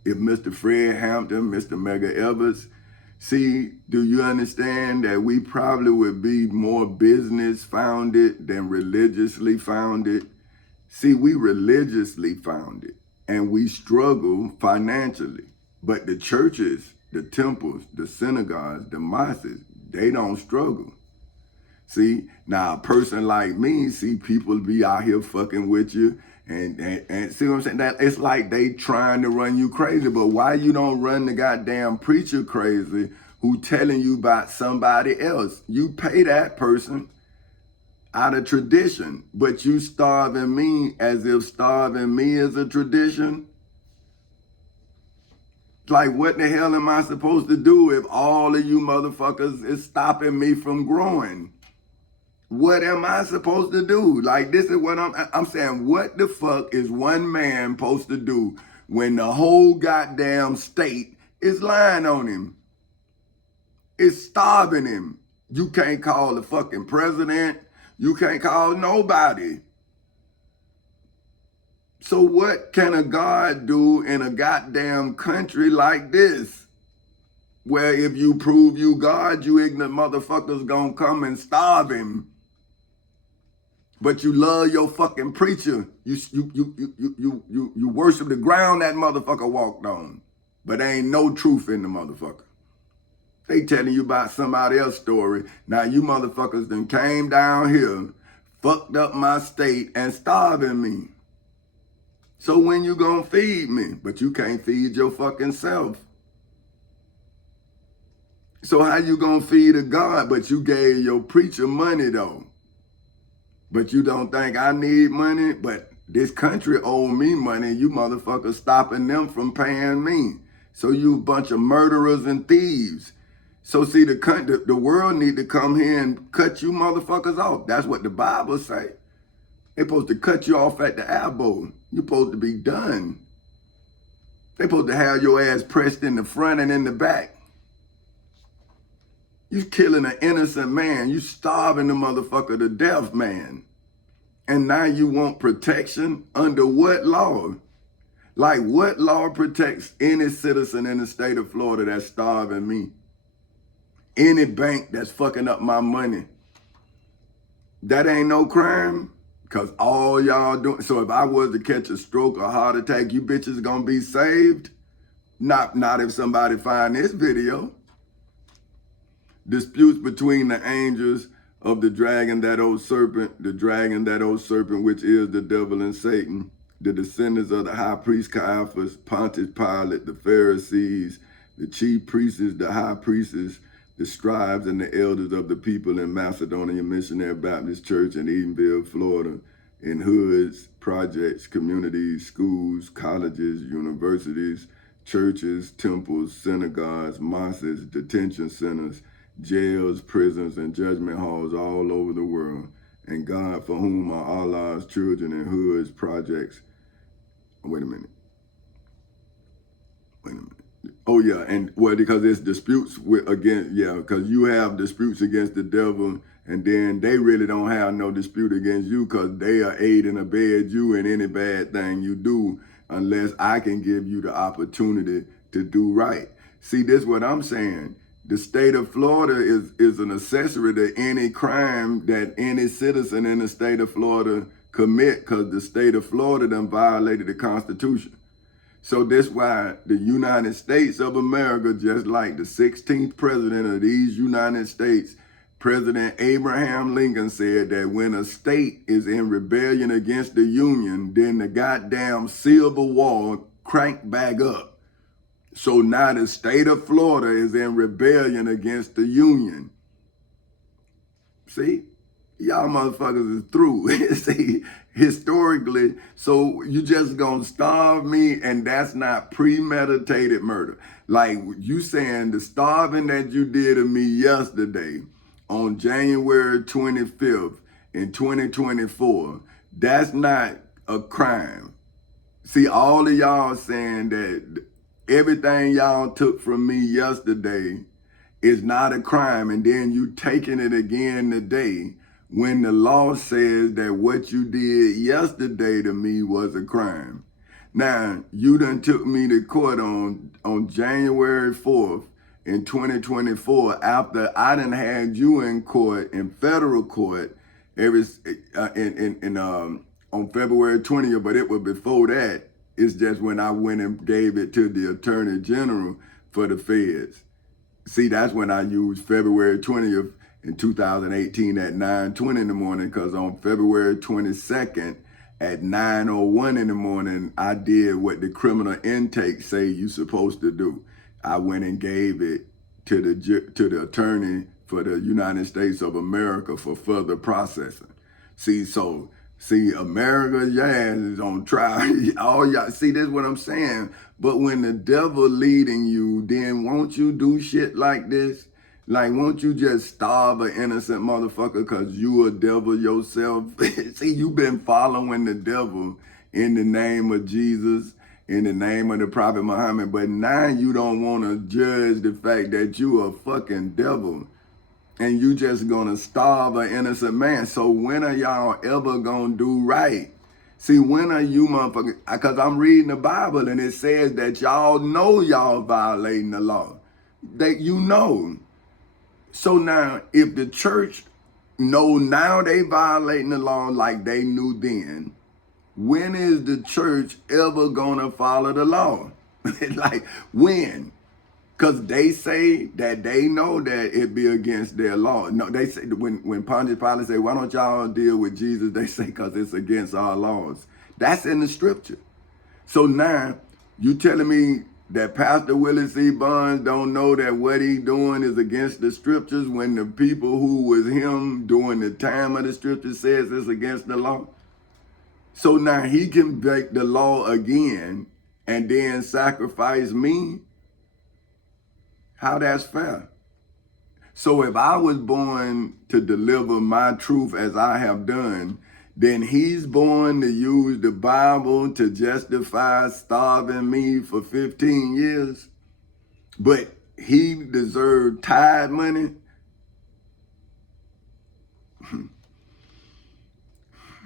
If Mr. Fred Hampton, Mr. Medgar Evers, see, do you understand that we probably would be more business founded than religiously founded? See, we religiously founded and we struggle financially. But the churches, the temples, the synagogues, the mosques, they don't struggle. See, now a person like me, see people be out here fucking with you and see what I'm saying? That it's like they trying to run you crazy, but why you don't run the goddamn preacher crazy who telling you about somebody else? You pay that person out of tradition, but you starving me as if starving me is a tradition? Like, what the hell am I supposed to do if all of you motherfuckers is stopping me from growing? What am I supposed to do? Like, this is what I'm saying. What the fuck is one man supposed to do when the whole goddamn state is lying on him? It's starving him. You can't call the fucking president. You can't call nobody. So what can a God do in a goddamn country like this? Where if you prove you God, you ignorant motherfuckers gonna come and starve him. But you love your fucking preacher. You worship the ground that motherfucker walked on. But there ain't no truth in the motherfucker. They telling you about somebody else's story. Now you motherfuckers done came down here, fucked up my state, and starving me. So when you gonna feed me? But you can't feed your fucking self. So how you gonna feed a God, but you gave your preacher money though? But you don't think I need money? But this country owe me money. You motherfuckers stopping them from paying me. So you a bunch of murderers and thieves. So see, the world need to come here and cut you motherfuckers off. That's what the Bible say. They supposed to cut you off at the elbow. You supposed to be done. They supposed to have your ass pressed in the front and in the back. You killing an innocent man. You starving the motherfucker to death, man. And now you want protection under what law? Like, what law protects any citizen in the state of Florida that's starving me? Any bank that's fucking up my money? That ain't no crime, because all y'all doing. So if I was to catch a stroke or heart attack, you bitches gonna be saved? Not if somebody find this video. Disputes between the angels of the dragon, that old serpent, which is the devil and Satan, the descendants of the high priest Caiaphas, Pontius Pilate, the Pharisees, the chief priests, the high priests, the scribes, and the elders of the people in Macedonia Missionary Baptist Church in Edenville, Florida, in hoods, projects, communities, schools, colleges, universities, churches, temples, synagogues, mosques, detention centers, jails, prisons, and judgment halls all over the world. And God, for whom are Allah's children in hoods, projects. Wait a minute. Oh yeah, and well, because it's disputes because you have disputes against the devil, and then they really don't have no dispute against you, because they are aid and abet you in any bad thing you do, unless I can give you the opportunity to do right. See, this is what I'm saying. The state of Florida is an accessory to any crime that any citizen in the state of Florida commit, because the state of Florida done violated the Constitution. So that's why the United States of America, just like the 16th president of these United States, President Abraham Lincoln, said that when a state is in rebellion against the Union, then the goddamn Civil War crank back up. So now the state of Florida is in rebellion against the Union. See? Y'all motherfuckers is through. See, historically, so you just gonna starve me, and that's not premeditated murder. Like you saying the starving that you did to me yesterday on January 25th in 2024, that's not a crime. See, all of y'all saying that everything y'all took from me yesterday is not a crime, and then you taking it again today, when the law says that what you did yesterday to me was a crime. Now, you done took me to court on January 4th in 2024, after I done had you in court, in federal court, on February 20th, but it was before that. It's just when I went and gave it to the Attorney General for the feds. See, that's when I used February 20th in 2018 at 9:20 in the morning, because on February 22nd at 9:01 in the morning, I did what the criminal intake say you supposed to do. I went and gave it to the attorney for the United States of America for further processing. See, America's ass is on trial. All y'all, see, this is what I'm saying. But when the devil leading you, then won't you do shit like this? Like, won't you just starve an innocent motherfucker because you a devil yourself? See, you been following the devil in the name of Jesus, in the name of the Prophet Muhammad, but now you don't want to judge the fact that you a fucking devil, and you just gonna starve an innocent man. So when are y'all ever gonna do right? See, when are you motherfuckers? Because I'm reading the Bible, and it says that y'all know y'all violating the law. That you know. So now, if the church know now they violating the law like they knew then, when is the church ever gonna follow the law? Like, when? Because they say that they know that it be against their law. No, they say, when Pontius Pilate say, why don't y'all deal with Jesus? They say, because it's against our laws. That's in the scripture. So now, you telling me that Pastor Willie C. Bonds don't know that what he doing is against the scriptures, when the people who was him during the time of the scripture says it's against the law? So now he can break the law again and then sacrifice me? How that's fair? So if I was born to deliver my truth as I have done, then he's born to use the Bible to justify starving me for 15 years. But he deserved tithe money?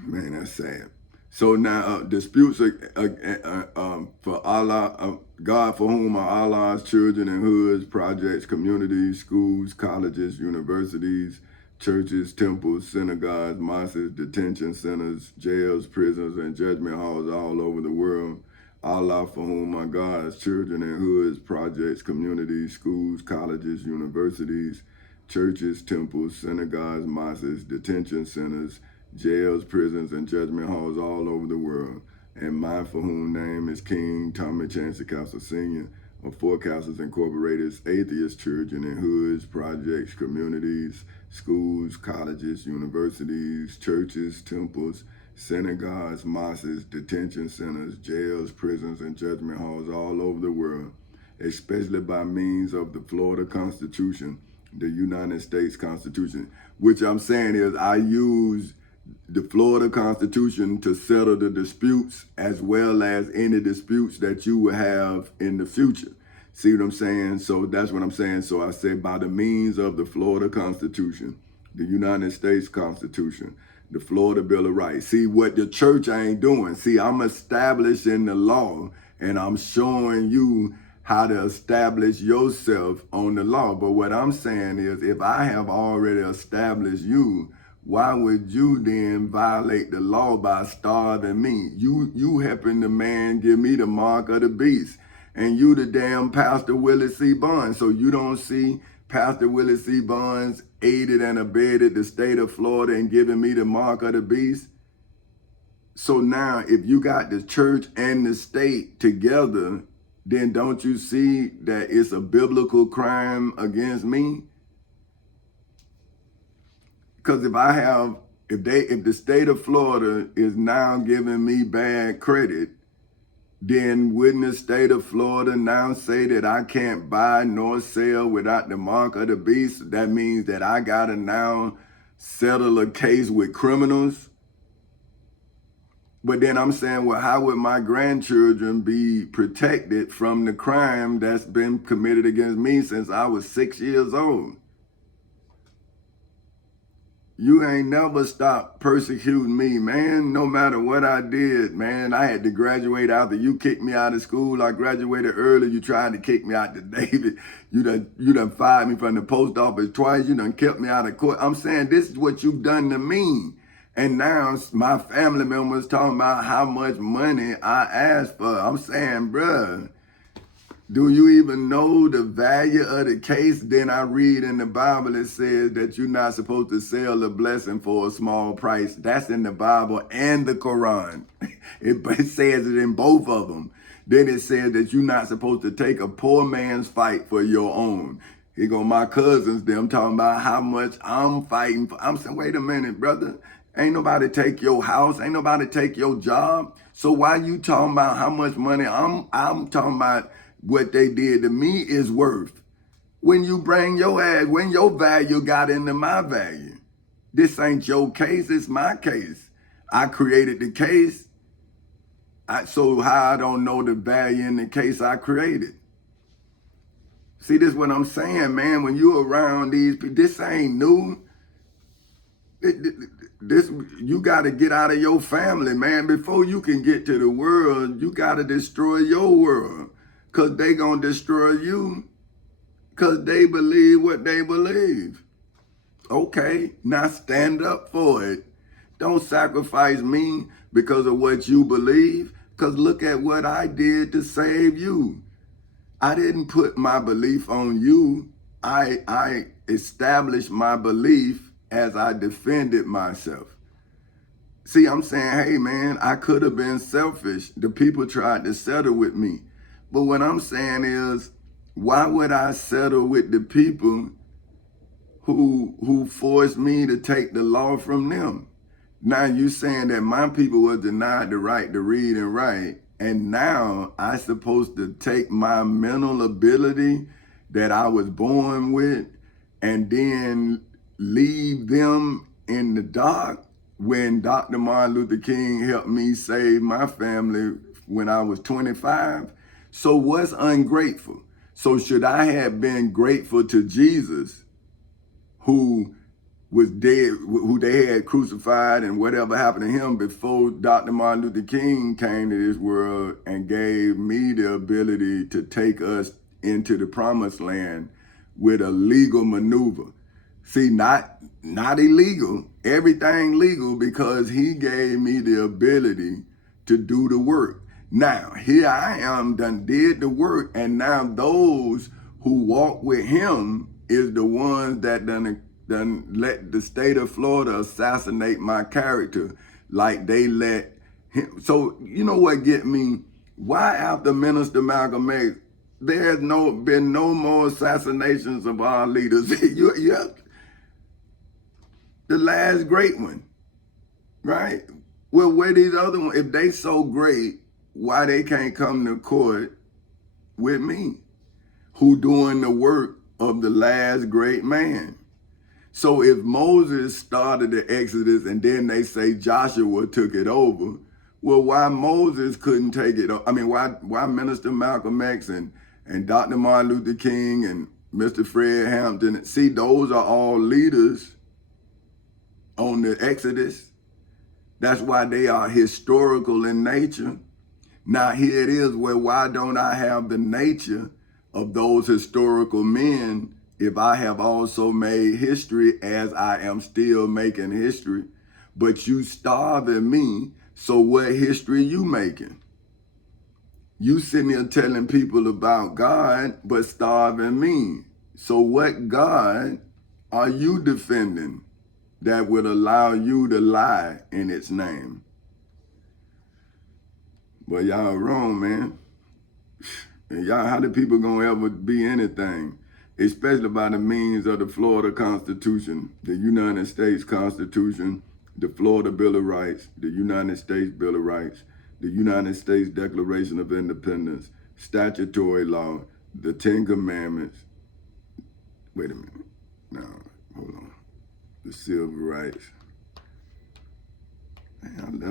Man, that's sad. So now disputes for Allah, God for whom are Allah's children and hoods, projects, communities, schools, colleges, universities, churches, temples, synagogues, mosques, detention centers, jails, prisons, and judgment halls all over the world. Allah for whom are God's children and hoods, projects, communities, schools, colleges, universities, churches, temples, synagogues, mosques, detention centers, jails, prisons, and judgment halls all over the world. And mine for whom name is King Tommy Chancellor Castle Sr. of Four Castles Incorporated's atheist children and hoods, projects, communities, schools, colleges, universities, churches, temples, synagogues, mosques, detention centers, jails, prisons, and judgment halls all over the world, especially by means of the Florida Constitution, the United States Constitution, which I'm saying is I use the Florida Constitution to settle the disputes as well as any disputes that you will have in the future. See what I'm saying? So that's what I'm saying. So I said by the means of the Florida Constitution, the United States Constitution, the Florida Bill of Rights. See what the church ain't doing. See, I'm establishing the law and I'm showing you how to establish yourself on the law. But what I'm saying is if I have already established you, why would you then violate the law by starving me? You helping the man give me the mark of the beast. And you the damn Pastor Willie C. Barnes. So you don't see Pastor Willie C. Barnes aided and abetted the state of Florida and giving me the mark of the beast? So now if you got the church and the state together, then don't you see that it's a biblical crime against me? Because if the state of Florida is now giving me bad credit, then wouldn't the state of Florida now say that I can't buy nor sell without the mark of the beast? That means that I gotta now settle a case with criminals? But then I'm saying, well, how would my grandchildren be protected from the crime that's been committed against me since I was 6 years old? You ain't never stopped persecuting me, man. No matter what I did, man. I had to graduate after you kicked me out of school. I graduated early. You tried to kick me out to David. You done fired me from the post office twice. You done kept me out of court. I'm saying this is what you've done to me. And now my family members talking about how much money I asked for. I'm saying, bruh, do you even know the value of the case? Then I read in the Bible, it says that you're not supposed to sell a blessing for a small price. That's in the Bible and the Quran. It says it in both of them. Then it says that you're not supposed to take a poor man's fight for your own. Here go my cousins, them talking about how much I'm fighting for. I'm saying, wait a minute, brother. Ain't nobody take your house. Ain't nobody take your job. So why you talking about how much money I'm talking about what they did to me is worth? When you bring your ass, when your value got into my value. This ain't your case, it's my case. I created the case. So how I don't know the value in the case I created? See, this is what I'm saying, man. When you around these people, this ain't new. This you got to get out of your family, man. Before you can get to the world, you got to destroy your world. Because they going to destroy you because they believe what they believe. Okay, now stand up for it. Don't sacrifice me because of what you believe. Because look at what I did to save you. I didn't put my belief on you. I established my belief as I defended myself. See, I'm saying, hey, man, I could have been selfish. The people tried to settle with me. But what I'm saying is, why would I settle with the people who forced me to take the law from them? Now you saying that my people were denied the right to read and write, and now I supposed to take my mental ability that I was born with and then leave them in the dark when Dr. Martin Luther King helped me save my family when I was 25? So what's ungrateful? So should I have been grateful to Jesus, who was dead, who they had crucified, and whatever happened to him before Dr. Martin Luther King came to this world and gave me the ability to take us into the promised land with a legal maneuver. See, not illegal, everything legal, because he gave me the ability to do the work. Now, here I am, done did the work, and now those who walk with him is the ones that done let the state of Florida assassinate my character like they let him. So you know what get me? Why after Minister Malcolm X, there's been no more assassinations of our leaders? The last great one, right? Well, where these other ones, if they so great, why they can't come to court with me, who doing the work of the last great man? So if Moses started the Exodus and then they say Joshua took it over, well, why Moses couldn't take it? I mean, why Minister Malcolm X and Dr. Martin Luther King and Mr. Fred Hampton? See, those are all leaders on the Exodus. That's why they are historical in nature. Now here it is where why don't I have the nature of those historical men if I have also made history as I am still making history? But you starving me, so what history you making? You sitting here telling people about God, but starving me. So what God are you defending that would allow you to lie in its name? But y'all wrong, man. And y'all, how the people gonna ever be anything? Especially by the means of the Florida Constitution, the United States Constitution, the Florida Bill of Rights, the United States Bill of Rights, the United States Declaration of Independence, statutory law, the Ten Commandments. Wait a minute. No, hold on. The Civil Rights. Man,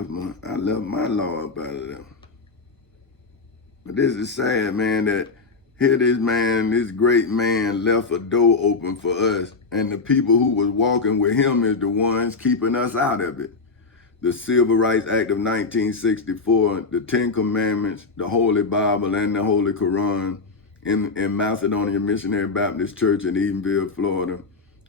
I left my law up out of there. But this is sad, man, that here this great man left a door open for us, and the people who was walking with him is the ones keeping us out of it. The Civil Rights Act of 1964, the Ten Commandments, the Holy Bible, and the Holy Quran in Macedonia Missionary Baptist Church in Edenville, Florida,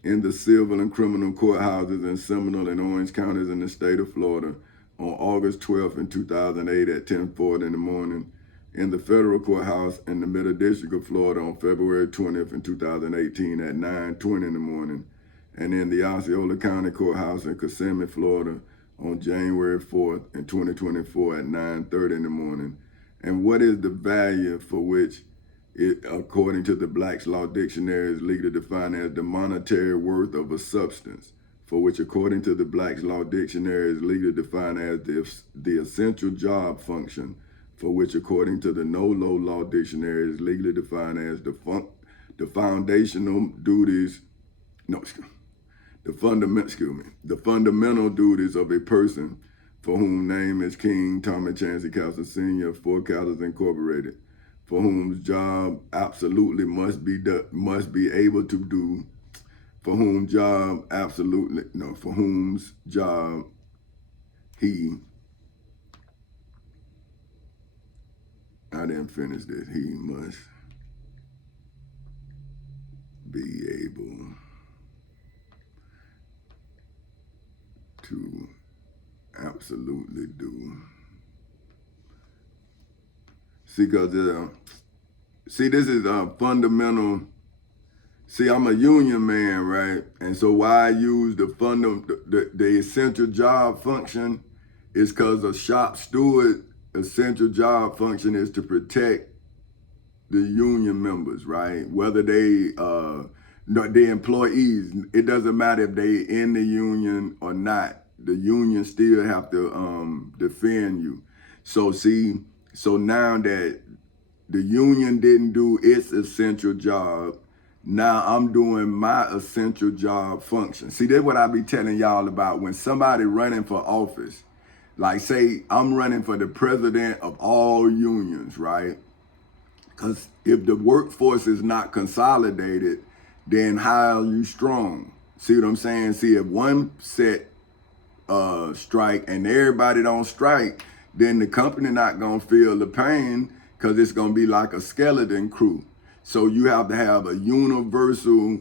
in the civil and criminal courthouses in Seminole and Orange counties in the state of Florida on August 12th in 2008 at 10:40 in the morning, in the federal courthouse in the Middle District of Florida on February 20th in 2018 at 9:20 in the morning, and in the Osceola County Courthouse in Kissimmee, Florida on January 4th in 2024 at 9:30 in the morning. And what is the value for which it, according to the Black's Law Dictionary, is legally defined as the monetary worth of a substance, for which according to the Black's Law Dictionary is legally defined as the essential job function, for which according to the NOLO Law Dictionary is legally defined as the foundational duties, the fundamental duties of a person for whom name is King Thomas Chancey Castle Sr., Four Castles Incorporated, for whom's job absolutely must be able to do, for whom's job he, I didn't finish this, he must be able to absolutely do. See, because this is a fundamental. See, I'm a union man, right? And so why I use the essential job function is because a shop steward essential job function is to protect the union members, right? Whether the employees, it doesn't matter if they in the union or not. The union still have to defend you. So now that the union didn't do its essential job, now I'm doing my essential job function. See, that's what I be telling y'all about when somebody running for office. Like say I'm running for the president of all unions, right? Because if the workforce is not consolidated, then how are you strong? See what I'm saying? See, if one set strike and everybody don't strike, then the company not gonna feel the pain because it's gonna be like a skeleton crew. So you have to have a universal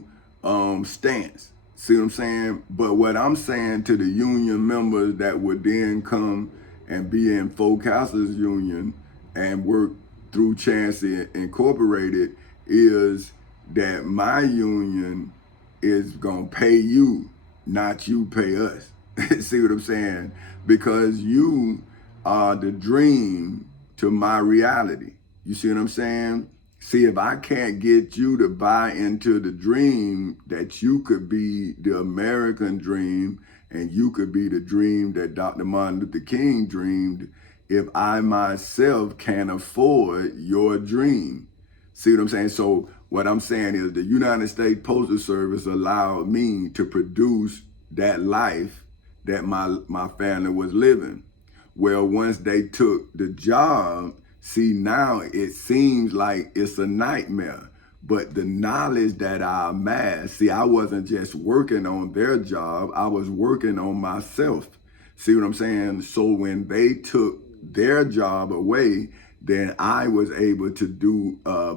stance. See what I'm saying? But what I'm saying to the union members that would then come and be in Forecasters Union and work through Chancey Incorporated is that my union is gonna pay you, not you pay us. See what I'm saying? Because you are the dream to my reality. You see what I'm saying? See, if I can't get you to buy into the dream that you could be the American dream and you could be the dream that Dr. Martin Luther King dreamed, if I myself can't afford your dream. See what I'm saying? So what I'm saying is the United States Postal Service allowed me to produce that life that my family was living. Well, once they took the job, see, now it seems like it's a nightmare. But the knowledge that I amassed, see, I wasn't just working on their job, I was working on myself. See what I'm saying? So when they took their job away, then I was able to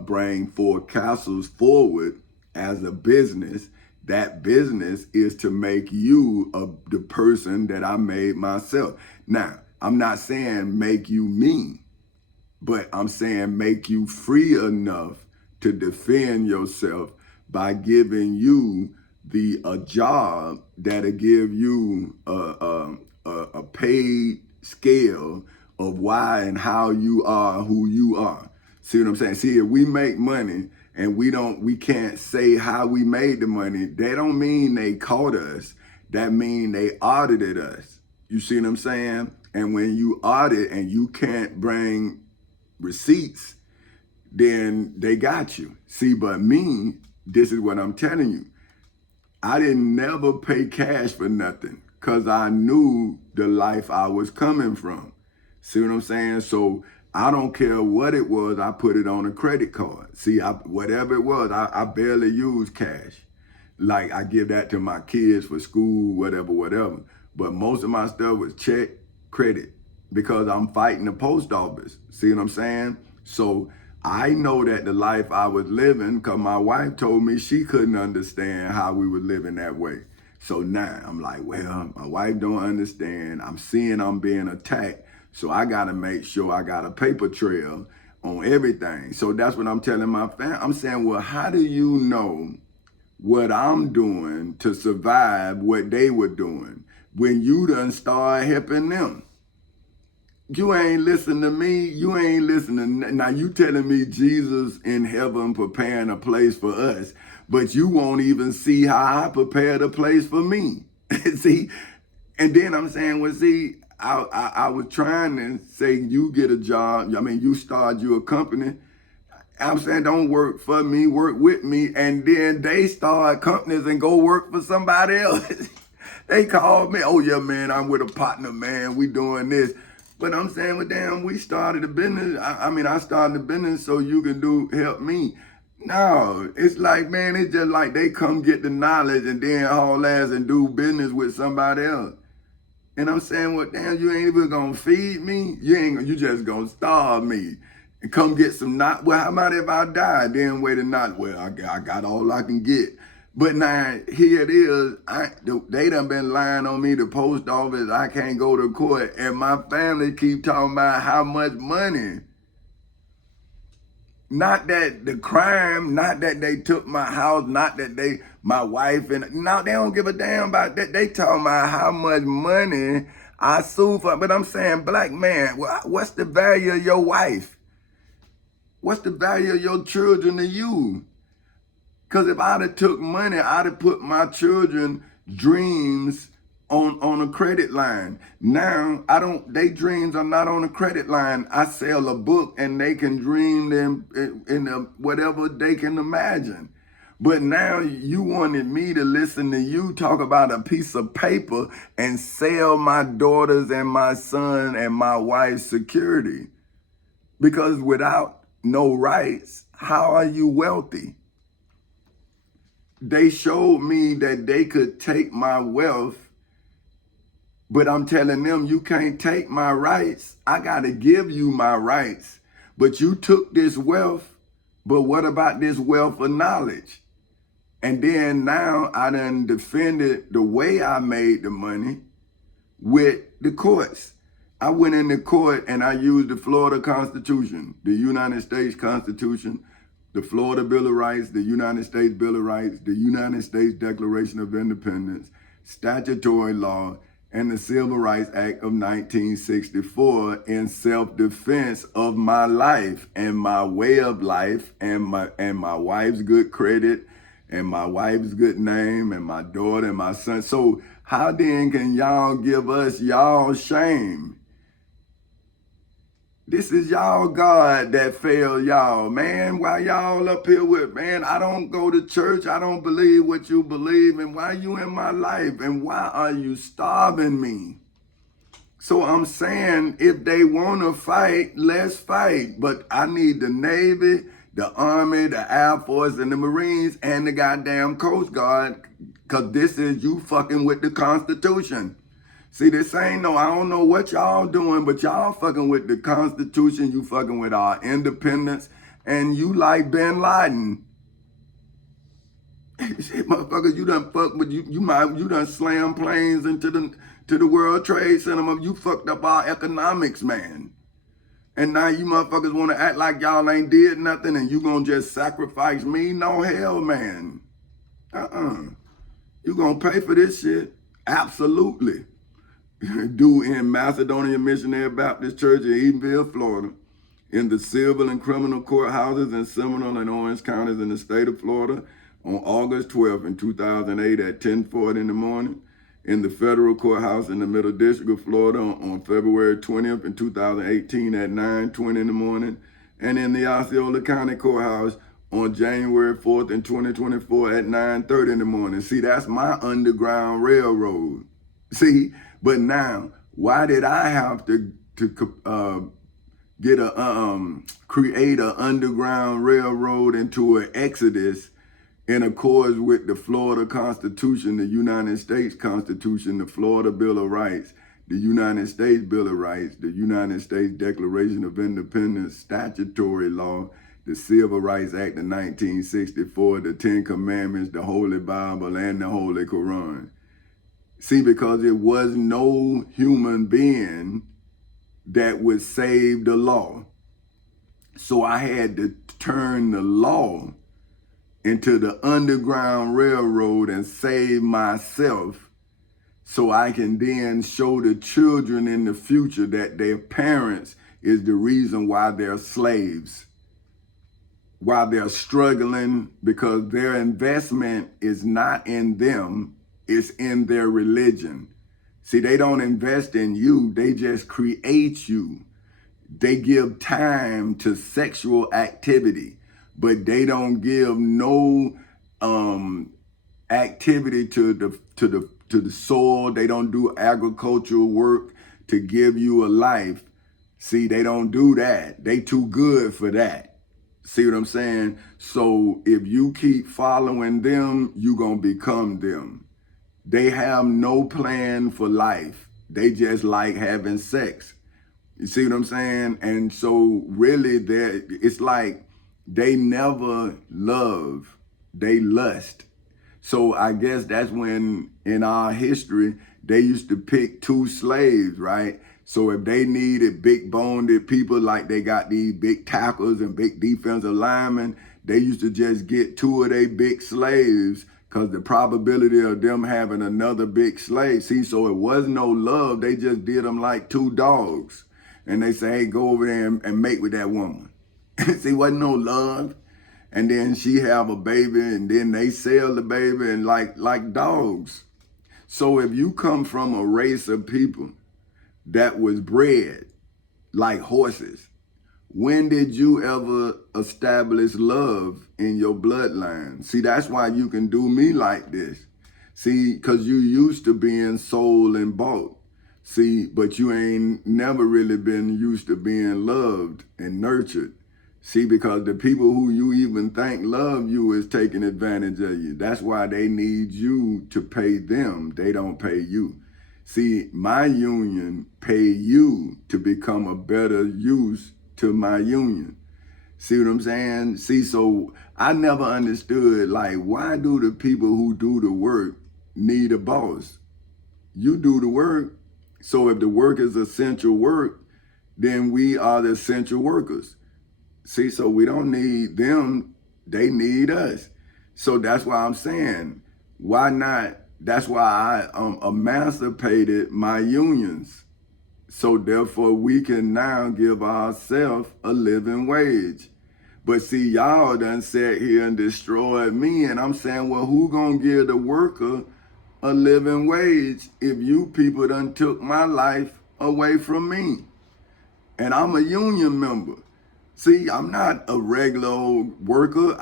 bring Forecasters forward as a business. That business is to make you the person that I made myself. Now, I'm not saying make you me, but I'm saying make you free enough to defend yourself by giving you a job that'll give you a paid scale of why and how you are who you are. See what I'm saying? See, if we make money and we can't say how we made the money, that don't mean they caught us. That mean they audited us. You see what I'm saying? And when you audit and you can't bring receipts, then they got you. See, but me, this is what I'm telling you. I didn't never pay cash for nothing because I knew the life I was coming from. See what I'm saying? So I don't care what it was, I put it on a credit card. See, whatever it was, I barely use cash. Like I give that to my kids for school, whatever. But most of my stuff was check, credit, because I'm fighting the post office. See what I'm saying? So I know that the life I was living, because my wife told me she couldn't understand how we were living that way. So now I'm like, well, my wife don't understand. I'm seeing I'm being attacked. So I got to make sure I got a paper trail on everything. So that's what I'm telling my family. I'm saying, well, how do you know what I'm doing to survive what they were doing when you done start helping them? You ain't listening to me. You ain't listening. Now you telling me Jesus in heaven preparing a place for us, but you won't even see how I prepared a place for me. See? And then I'm saying, well, see, I was trying to say, you get a job. I mean, you start you a company. I'm saying, don't work for me, work with me. And then they start companies and go work for somebody else. They called me, oh yeah, man, I'm with a partner, man. We doing this. But I'm saying, well, damn, we started a business. I started a business so you can help me. No, it's like, man, it's just like they come get the knowledge and then haul ass and do business with somebody else. And I'm saying, well, damn, you ain't even gonna feed me? You just gonna starve me and come get some knowledge. Well, how about if I die? Then wait a knowledge. Well, I got all I can get. But now, here it is, they done been lying on me, the post office, I can't go to court, and my family keep talking about how much money. Not that the crime, not that they took my house, not that my wife, and no, they don't give a damn about that. They talking about how much money I sued for. But I'm saying, black man, what's the value of your wife? What's the value of your children to you? Because if I'd have took money, I'd have put my children's dreams on a credit line. Now, they dreams are not on a credit line. I sell a book and they can dream them in whatever they can imagine. But now you wanted me to listen to you talk about a piece of paper and sell my daughters and my son and my wife's security. Because without no rights, how are you wealthy? they showed me that they could take my wealth, but I'm telling them, you can't take my rights. I got to give you my rights. But you took this wealth, but what about this wealth of knowledge? And then now I done defended the way I made the money with the courts. I went into court and I used the Florida Constitution, the United States Constitution, the Florida Bill of Rights, the United States Bill of Rights, the United States Declaration of Independence, statutory law, and the Civil Rights Act of 1964 in self-defense of my life and my way of life and my wife's good credit and my wife's good name and my daughter and my son. So how then can y'all give us y'all shame? This is y'all God that failed y'all, man. Why y'all up here with, man, I don't go to church. I don't believe what you believe. And why you in my life? And why are you starving me? So I'm saying, if they want to fight, let's fight. But I need the Navy, the Army, the Air Force, and the Marines, and the goddamn Coast Guard, because this is you fucking with the Constitution. See, this ain't no, I don't know what y'all doing, but y'all fucking with the Constitution, you fucking with our independence, and you like Bin Laden. Shit, motherfuckers, you done fuck with, you done slam planes into the World Trade Center. You fucked up our economics, man. And now you motherfuckers want to act like y'all ain't did nothing and you gonna just sacrifice me? No, hell, man. You gonna pay for this shit? Absolutely. Do in Macedonia Missionary Baptist Church in Eatonville, Florida, in the civil and criminal courthouses in Seminole and Orange counties in the state of Florida on August 12th in 2008 at 10:40 in the morning, in the federal courthouse in the Middle District of Florida on February 20th in 2018 at 9:20 in the morning, and in the Osceola County Courthouse on January 4th in 2024 at 9:30 in the morning. See, that's my Underground Railroad. See, but now, why did I have to create an Underground Railroad into an exodus in accordance with the Florida Constitution, the United States Constitution, the Florida Bill of Rights, the United States Bill of Rights, the United States Declaration of Independence, statutory law, the Civil Rights Act of 1964, the Ten Commandments, the Holy Bible, and the Holy Quran? See, because it was no human being that would save the law. So I had to turn the law into the Underground Railroad and save myself so I can then show the children in the future that their parents is the reason why they're slaves, why they're struggling, because their investment is not in them, it's in their religion. See, they don't invest in you, they just create you. They give time to sexual activity, but they don't give no activity to the soil. They don't do agricultural work to give you a life. See, they don't do that. They too good for that. See what I'm saying? So if you keep following them, you gonna become them. They have no plan for life. They just like having sex. You see what I'm saying? And so really it's like they never love, they lust. So I guess that's when in our history, they used to pick two slaves, right? So if they needed big boned people, like they got these big tackles and big defensive linemen, they used to just get two of their big slaves, because the probability of them having another big slave, see, so it was no love. They just did them like two dogs. And they say, hey, go over there and mate with that woman. See, wasn't no love. And then she have a baby, and then they sell the baby and like dogs. So if you come from a race of people that was bred like horses, when did you ever establish love in your bloodline? See, that's why you can do me like this. See, because you used to being sold and bought. See, but you ain't never really been used to being loved and nurtured. See, because the people who you even think love you is taking advantage of you. That's why they need you to pay them. They don't pay you. See, my union pay you to become a better use to my union. See what I'm saying? See, so I never understood, like, why do the people who do the work need a boss? You do the work. So if the work is essential work, then we are the essential workers. See, so we don't need them, they need us. So that's why I'm saying, why not? That's why I emancipated my unions. So therefore we can now give ourselves a living wage. But see, y'all done sat here and destroyed me. And I'm saying, well, who gonna give the worker a living wage if you people done took my life away from me? And I'm a union member. See, I'm not a regular old worker.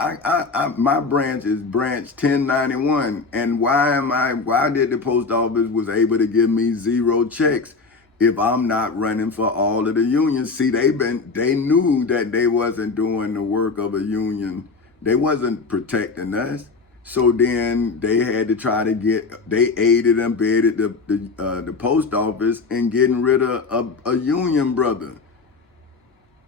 My branch is branch 1091. And why did the post office was able to give me 0 checks if I'm not running for all of the unions? See, they knew that they wasn't doing the work of a union. They wasn't protecting us. So then they had to try to they aided and abetted the post office in getting rid of a union brother.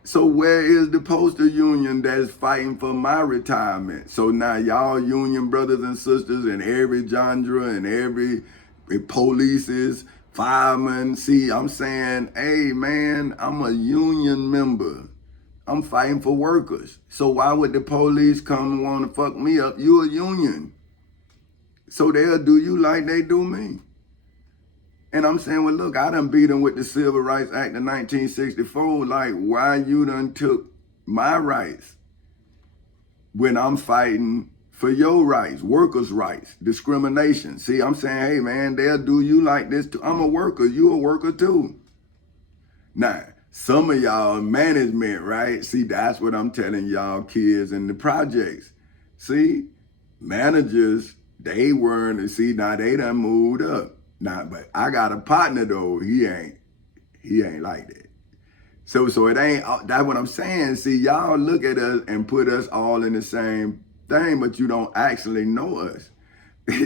So where is the postal union that's fighting for my retirement? So now y'all union brothers and sisters and every genre and every police's fireman. See, I'm saying, hey man, I'm a union member. I'm fighting for workers. So why would the police come and want to fuck me up? You a union. So they'll do you like they do me. And I'm saying, well, look, I done beat them with the Civil Rights Act of 1964. Like, why you done took my rights when I'm fighting for your rights, workers' rights, discrimination? See, I'm saying, hey, man, they'll do you like this too. I'm a worker. You a worker too. Now, some of y'all management, right? See, that's what I'm telling y'all kids in the projects. See, managers, they weren't, see, now they done moved up. Nah, but I got a partner though. He ain't like that. So it ain't. That's what I'm saying. See, y'all look at us and put us all in the same thing, but you don't actually know us.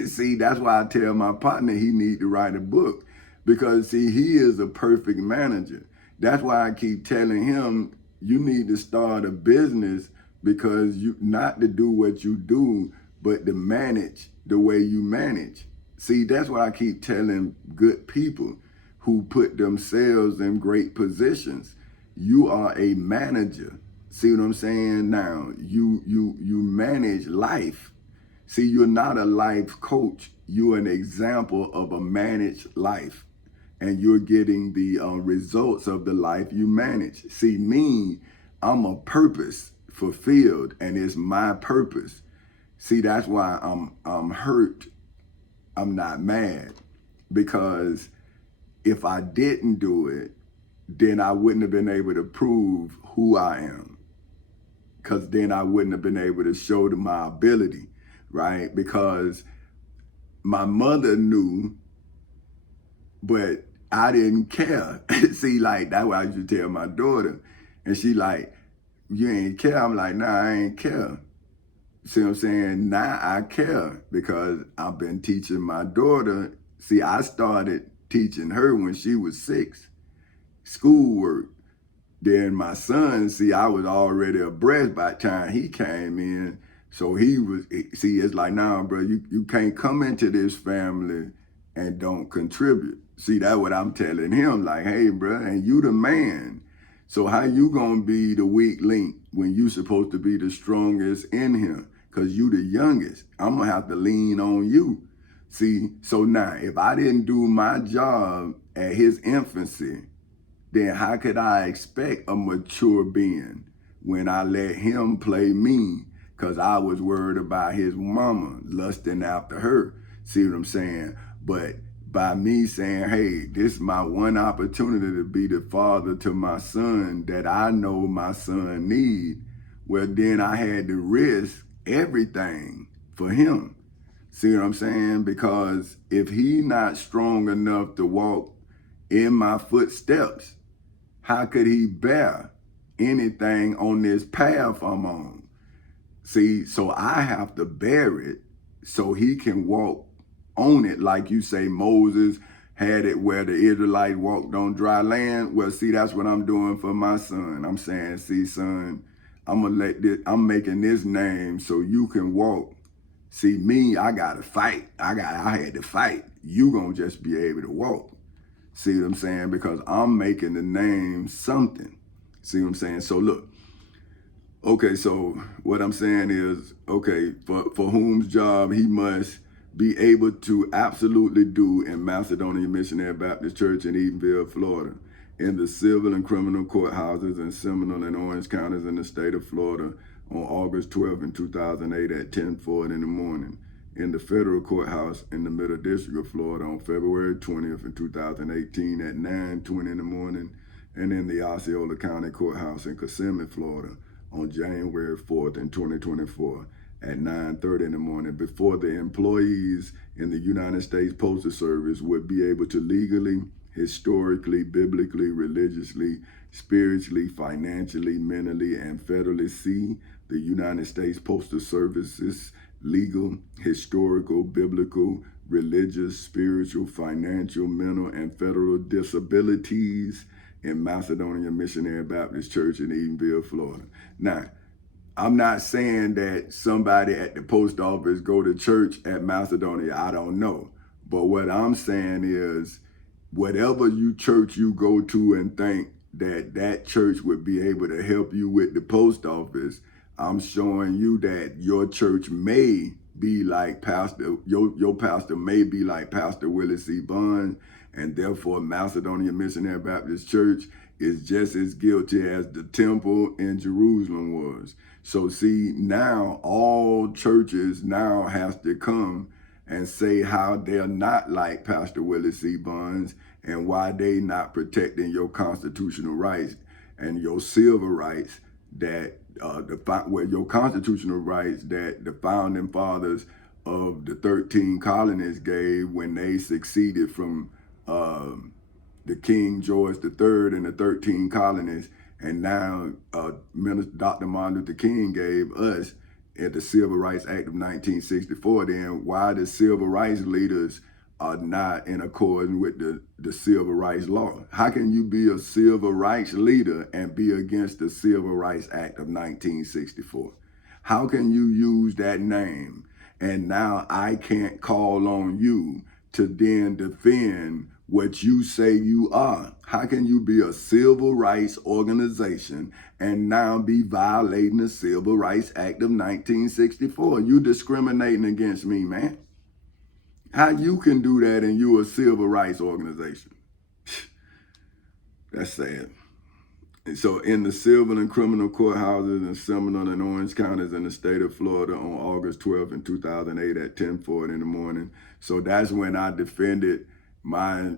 See, that's why I tell my partner he need to write a book, because see, he is a perfect manager. That's why I keep telling him you need to start a business, because you not to do what you do, but to manage the way you manage. See, that's what I keep telling good people who put themselves in great positions. You are a manager. See what I'm saying? Now, you manage life. See, you're not a life coach. You're an example of a managed life. And you're getting the results of the life you manage. See, me, I'm a purpose fulfilled, and it's my purpose. See, that's why I'm hurt. I'm not mad, because if I didn't do it, then I wouldn't have been able to prove who I am, because then I wouldn't have been able to show my ability, right? Because my mother knew, but I didn't care. See, like, that's what I used to tell my daughter. And she like, you ain't care? I'm like, nah, I ain't care. See what I'm saying? Now I care, because I've been teaching my daughter. See, I started teaching her when she was 6, schoolwork. Then my son, see, I was already abreast by the time he came in. So he was, see, it's like, nah, bro, you can't come into this family and don't contribute. See, that's what I'm telling him. Like, hey, bro, and you the man. So how you gonna be the weak link when you supposed to be the strongest in here? Because you the youngest. I'm gonna have to lean on you. See, so now if I didn't do my job at his infancy, then how could I expect a mature being when I let him play me? Because I was worried about his mama lusting after her. See what I'm saying? But by me saying, hey, this is my one opportunity to be the father to my son that I know my son need, well, then I had to risk everything for him. See what I'm saying? Because if he not strong enough to walk in my footsteps, how could he bear anything on this path I'm on. See, so I have to bear it so he can walk on it. Like you say, Moses had it where the Israelites walked on dry land. Well, see, that's what I'm doing for my son. I'm saying, see, son, I'm making this name so you can walk. See, me, I gotta fight. I had to fight. You gonna just be able to walk. See what I'm saying? Because I'm making the name something. See what I'm saying? So look, okay, so what I'm saying is, okay, for whom's job he must be able to absolutely do in Macedonia Missionary Baptist Church in Eatonville, Florida, in the civil and criminal courthouses in Seminole and Orange counties in the state of Florida on August 12 in 2008 at 10:40 in the morning, in the federal courthouse in the Middle District of Florida on February 20th in 2018 at 9:20 in the morning, and in the Osceola County Courthouse in Kissimmee, Florida on January 4th in 2024 at 9:30 in the morning, before the employees in the United States Postal Service would be able to legally, historically, biblically, religiously, spiritually, financially, mentally, and federally see the United States Postal Service's legal, historical, biblical, religious, spiritual, financial, mental, and federal disabilities in Macedonia Missionary Baptist Church in Eatonville, Florida. Now, I'm not saying that somebody at the post office go to church at Macedonia. I don't know. But what I'm saying is, whatever church you go to and think that church would be able to help you with the post office, I'm showing you that your church may be like your pastor may be like Pastor Willie C. Bonds, and therefore Macedonia Missionary Baptist Church is just as guilty as the temple in Jerusalem was. So see, now all churches now have to come and say how they're not like Pastor Willie C. Bonds and why they not protecting your constitutional rights and your civil rights that your constitutional rights that the founding fathers of the 13 colonies gave when they succeeded from the King George III and the 13 colonies, and now Dr. Martin Luther King gave us at the Civil Rights Act of 1964. Then why the civil rights leaders are not in accordance with the civil rights law? How can you be a civil rights leader and be against the Civil Rights Act of 1964? How can you use that name and now I can't call on you to then defend what you say you are? How can you be a civil rights organization and now be violating the Civil Rights Act of 1964? You discriminating against me, man. How you can do that and you a civil rights organization? That's sad. And so in the civil and criminal courthouses in Seminole and Orange counties in the state of Florida on August 12th in 2008 at 10:40 in the morning. So that's when I defended my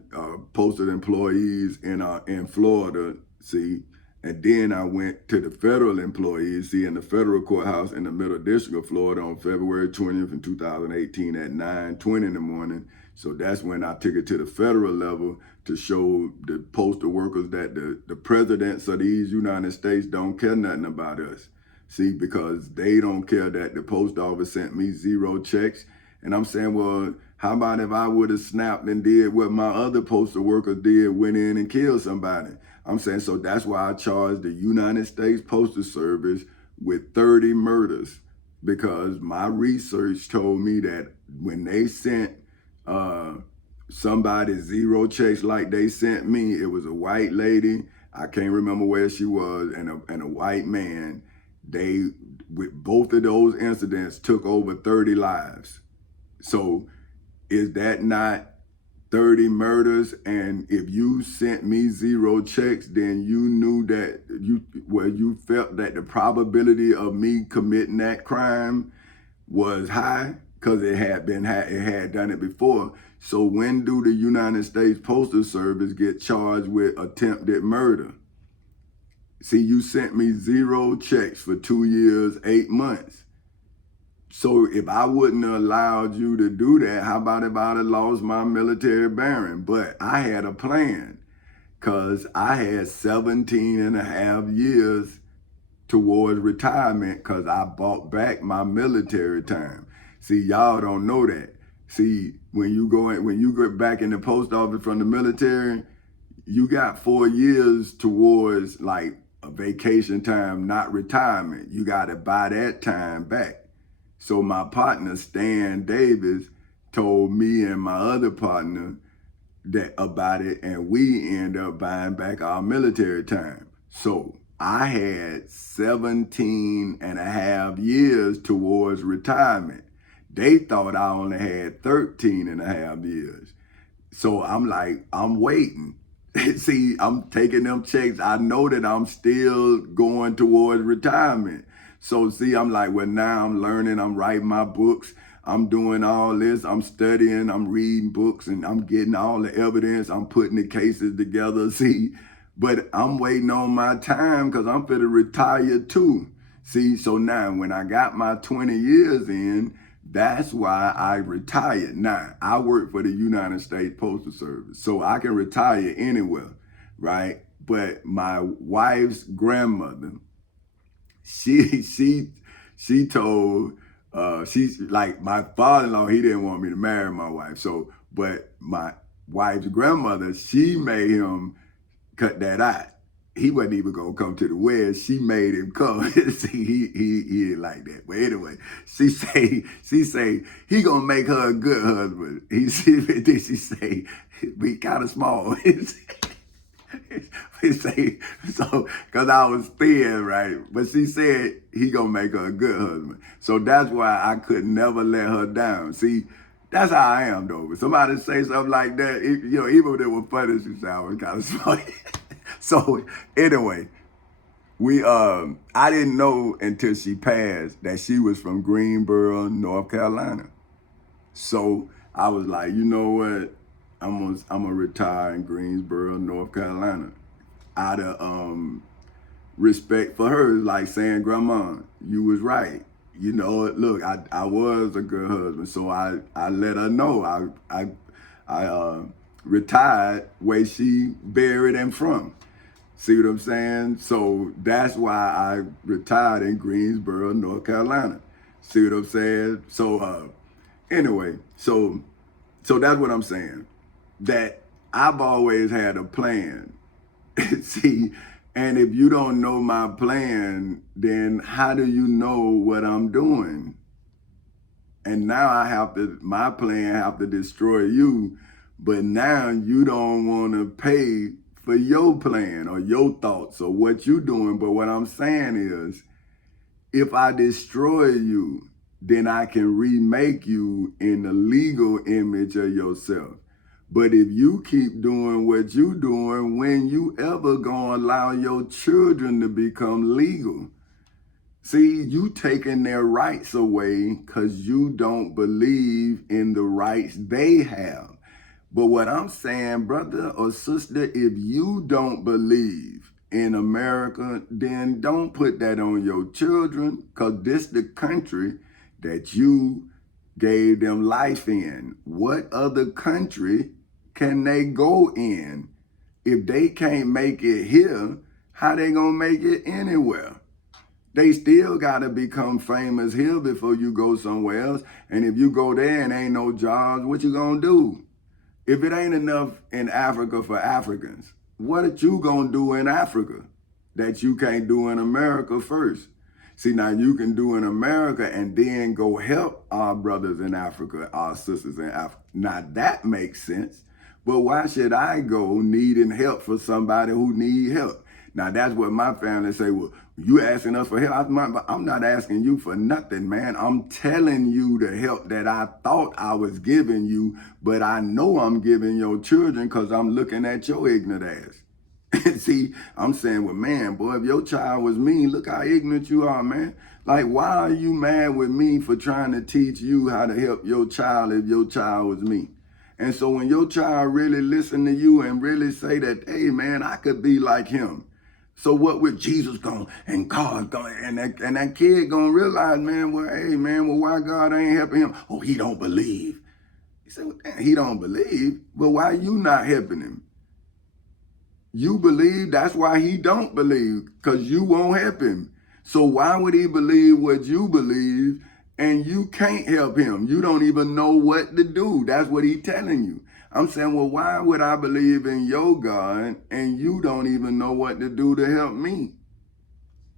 postal employees in Florida, see, and then I went to the federal employees, see, in the federal courthouse in the Middle District of Florida on February 20th in 2018 at 9:20 in the morning. So that's when I took it to the federal level to show the postal workers that the presidents of these United States don't care nothing about us. See, because they don't care that the post office sent me 0 checks. And I'm saying, well, how about if I would have snapped and did what my other postal workers did, went in and killed somebody? I'm saying, so that's why I charged the United States Postal Service with 30 murders, because my research told me that when they sent somebody 0 checks like they sent me, it was a white lady, I can't remember where she was, and a white man. They, with both of those incidents, took over 30 lives. So is that not 30 murders? And if you sent me 0 checks, then you knew that you felt that the probability of me committing that crime was high because it had done it before. So when do the United States Postal Service get charged with attempted murder? See, you sent me 0 checks for 2 years, 8 months. So if I wouldn't have allowed you to do that, how about if I'd have lost my military bearing? But I had a plan. because I had 17 and a half years towards retirement because I bought back my military time. See, y'all don't know that. See, when you get back in the post office from the military, you got 4 years towards like a vacation time, not retirement. You got to buy that time back. So my partner, Stan Davis, told me and my other partner that about it, and we end up buying back our military time. So I had 17 and a half years towards retirement. They thought I only had 13 and a half years. So I'm like, I'm waiting. See, I'm taking them checks. I know that I'm still going towards retirement. So see, I'm like, well, now I'm learning, I'm writing my books, I'm doing all this, I'm studying, I'm reading books, and I'm getting all the evidence, I'm putting the cases together, see, but I'm waiting on my time because I'm finna retire too. See, so now when I got my 20 years in, that's why I retired. Now, I work for the United States Postal Service, so I can retire anywhere, right? But my wife's grandmother, she told, she's like, my father-in-law, he didn't want me to marry my wife. So, but my wife's grandmother, she made him cut that out. He wasn't even gonna come to the wedding. She made him come. See, he didn't like that. But anyway, she say he gonna make her a good husband. She say, be kind of small. He say, so, cause I was thin, right? But she said he gonna make her a good husband. So that's why I could never let her down. See, that's how I am though. When somebody say something like that, even if it was funny, she said I was kind of smart. So anyway, I didn't know until she passed that she was from Greensboro, North Carolina. So I was like, you know what? I'm gonna retire in Greensboro, North Carolina. Out of respect for her, like saying, Grandma, you was right. Look, I was a good husband, so I let her know I retired where she buried him from. See what I'm saying? So that's why I retired in Greensboro, North Carolina. See what I'm saying? So anyway, so that's what I'm saying. That I've always had a plan. See, and if you don't know my plan, then how do you know what I'm doing? And now my plan have to destroy you, but now you don't want to pay for your plan or your thoughts or what you're doing. But what I'm saying is, if I destroy you, then I can remake you in the legal image of yourself. But if you keep doing what you're doing, when you ever gonna allow your children to become legal? See, you taking their rights away because you don't believe in the rights they have. But what I'm saying, brother or sister, if you don't believe in America, then don't put that on your children, because this the country that you gave them life in. What other country can they go in? If they can't make it here, how they gonna make it anywhere? They still gotta become famous here before you go somewhere else. And if you go there and ain't no jobs, what you gonna do? If it ain't enough in Africa for Africans, what are you gonna do in Africa that you can't do in America first? See, now you can do in America and then go help our brothers in Africa, our sisters in Africa. Now that makes sense. But why should I go needing help for somebody who need help? Now that's what my family say, well, you asking us for help? I'm not asking you for nothing, man. I'm telling you the help that I thought I was giving you, but I know I'm giving your children because I'm looking at your ignorant ass. See, I'm saying, well, man, boy, if your child was me, look how ignorant you are, man. Like, why are you mad with me for trying to teach you how to help your child if your child was me? And so when your child really listen to you and really say that, hey, man, I could be like him. So what with Jesus going and God going, and that kid gonna realize, man, well, hey, man, well, why God ain't helping him? Oh, he don't believe. He said, well, damn, he don't believe, but why you not helping him? You believe, that's why he don't believe, because you won't help him. So why would he believe what you believe and you can't help him? You don't even know what to do. That's what he's telling you. I'm saying, well, why would I believe in your God and you don't even know what to do to help me?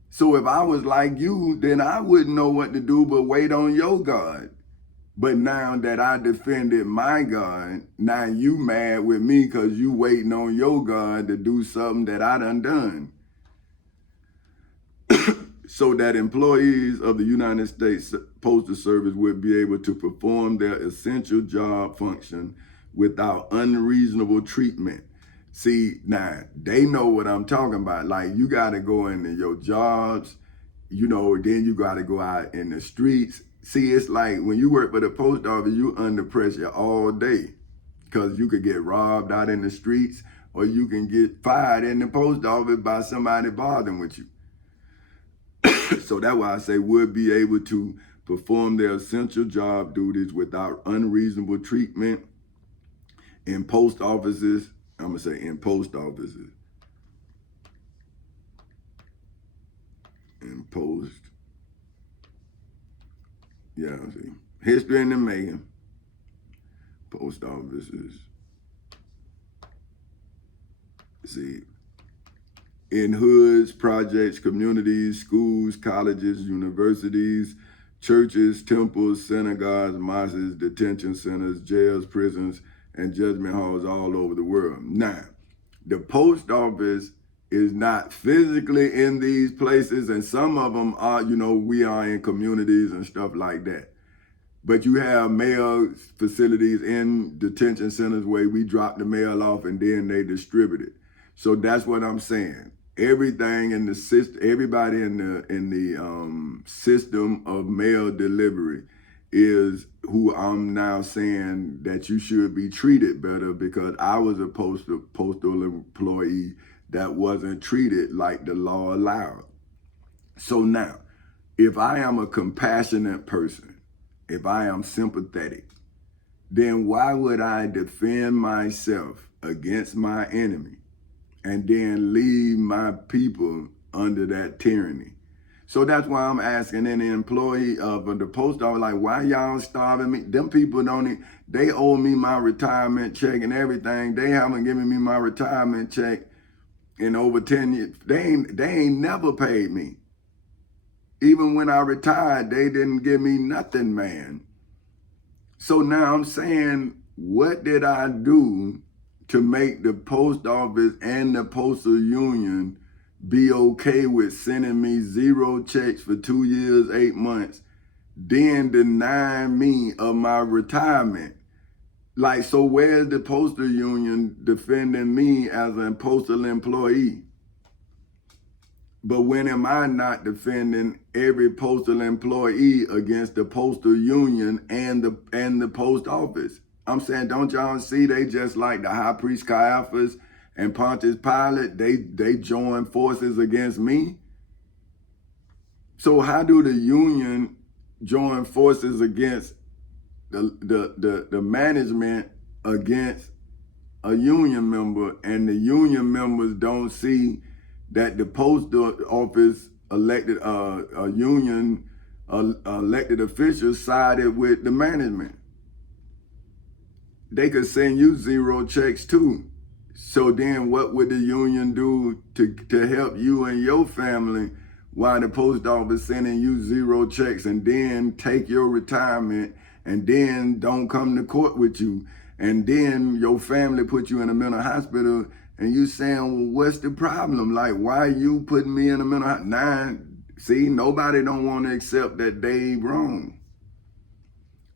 So if I was like you, then I wouldn't know what to do but wait on your God. But now that I defended my God, now you mad with me because you waiting on your God to do something that I done. So that employees of the United States Postal Service would be able to perform their essential job function without unreasonable treatment. See, now they know what I'm talking about. Like, you got to go into your jobs, you know, then you got to go out in the streets. See, it's like when you work for the post office, you under pressure all day because you could get robbed out in the streets or you can get fired in the post office by somebody bothering with you. So that's why I say would be able to perform their essential job duties without unreasonable treatment in post offices. I'm going to say in post offices. In post. Yeah, see. History in the making. Post offices. See. In hoods, projects, communities, schools, colleges, universities, churches, temples, synagogues, mosques, detention centers, jails, prisons, and judgment halls all over the world. Now, the post office is not physically in these places, and some of them are, you know, we are in communities and stuff like that. But you have mail facilities in detention centers where we drop the mail off and then they distribute it. So that's what I'm saying. Everything in the system, everybody in the system of mail delivery is who I'm now saying that you should be treated better, because I was a postal employee that wasn't treated like the law allowed. So now, if I am a compassionate person, if I am sympathetic, then why would I defend myself against my enemy and then leave my people under that tyranny? So that's why I'm asking any employee of the post office, like, why y'all starving me? Them people they owe me my retirement check and everything. They haven't given me my retirement check in over 10 years. They ain't never paid me. Even when I retired, they didn't give me nothing, man. So now I'm saying, what did I do to make the post office and the postal union be okay with sending me 0 checks for 2 years, 8 months, then denying me of my retirement? Like, so where's the postal union defending me as a postal employee? But when am I not defending every postal employee against the postal union and the post office? I'm saying, don't y'all see they just like the high priest Caiaphas and Pontius Pilate, they join forces against me? So how do the union join forces against the management against a union member, and the union members don't see that the postal office elected union elected officials sided with the management? They could send you 0 checks too. So then what would the union do to help you and your family while the post office sending you 0 checks and then take your retirement and then don't come to court with you, and then your family put you in a mental hospital, and you saying, well, what's the problem? Like, why you putting me in a mental hospital? Nah, see, nobody don't want to accept that they wrong.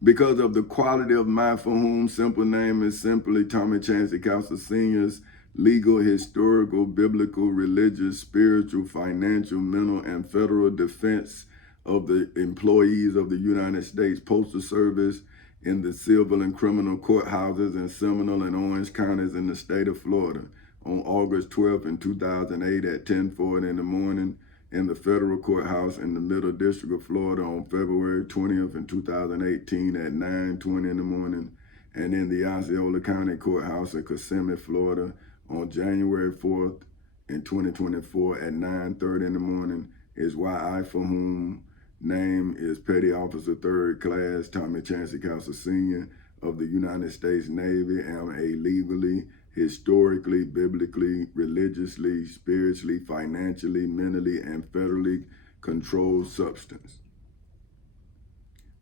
Because of the quality of my for whom simple name is simply Tommy Chancey Council Sr.'s legal, historical, biblical, religious, spiritual, financial, mental, and federal defense of the employees of the United States Postal Service in the civil and criminal courthouses in Seminole and Orange counties in the state of Florida on August 12th in 2008 at 10:40 in the morning, in the federal courthouse in the Middle District of Florida on February 20th in 2018 at 9:20 in the morning, and in the Osceola County Courthouse in Kissimmee, Florida on January 4th in 2024 at 9:30 in the morning is why I, for whom name is Petty Officer 3rd Class Tommy Chancey Castle Sr. of the United States Navy, am a legally, historically, biblically, religiously, spiritually, financially, mentally, and federally controlled substance,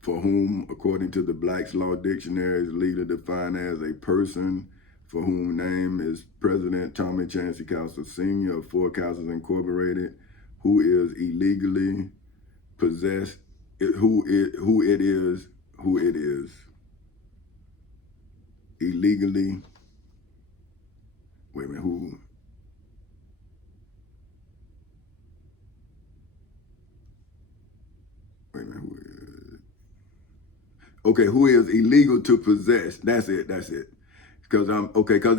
for whom, according to the Black's Law Dictionary, is legally defined as a person for whom name is President Tommy Chancey Castle Sr. of Four Castles Incorporated, who is illegally possessed, who it is illegally, wait a minute, who is, okay, who is illegal to possess, that's it. Because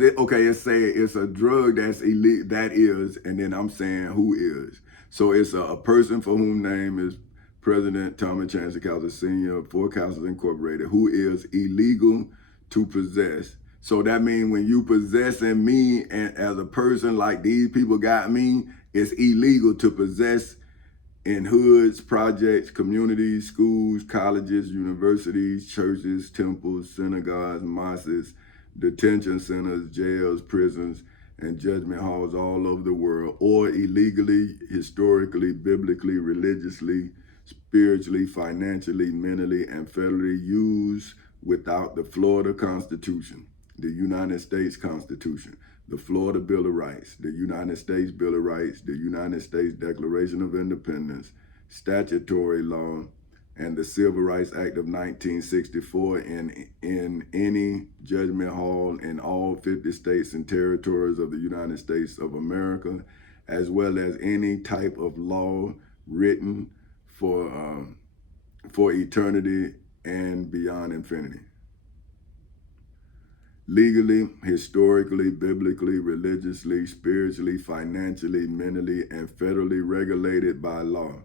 it say it's a drug that's illegal, that is, and then I'm saying who is. So it's a person for whom name is President Tommy Chancey Castle Sr. of Four Castles Incorporated, who is illegal to possess. So that means when you possessing me and as a person like these people got me, it's illegal to possess in hoods, projects, communities, schools, colleges, universities, churches, temples, synagogues, mosques, detention centers, jails, prisons, and judgment halls all over the world, or illegally, historically, biblically, religiously, spiritually, financially, mentally, and federally used without the Florida Constitution, the United States Constitution, the Florida Bill of Rights, the United States Bill of Rights, the United States Declaration of Independence, statutory law, and the Civil Rights Act of 1964 in any judgment hall in all 50 states and territories of the United States of America, as well as any type of law written for eternity and beyond infinity. Legally, historically, biblically, religiously, spiritually, financially, mentally, and federally regulated by law,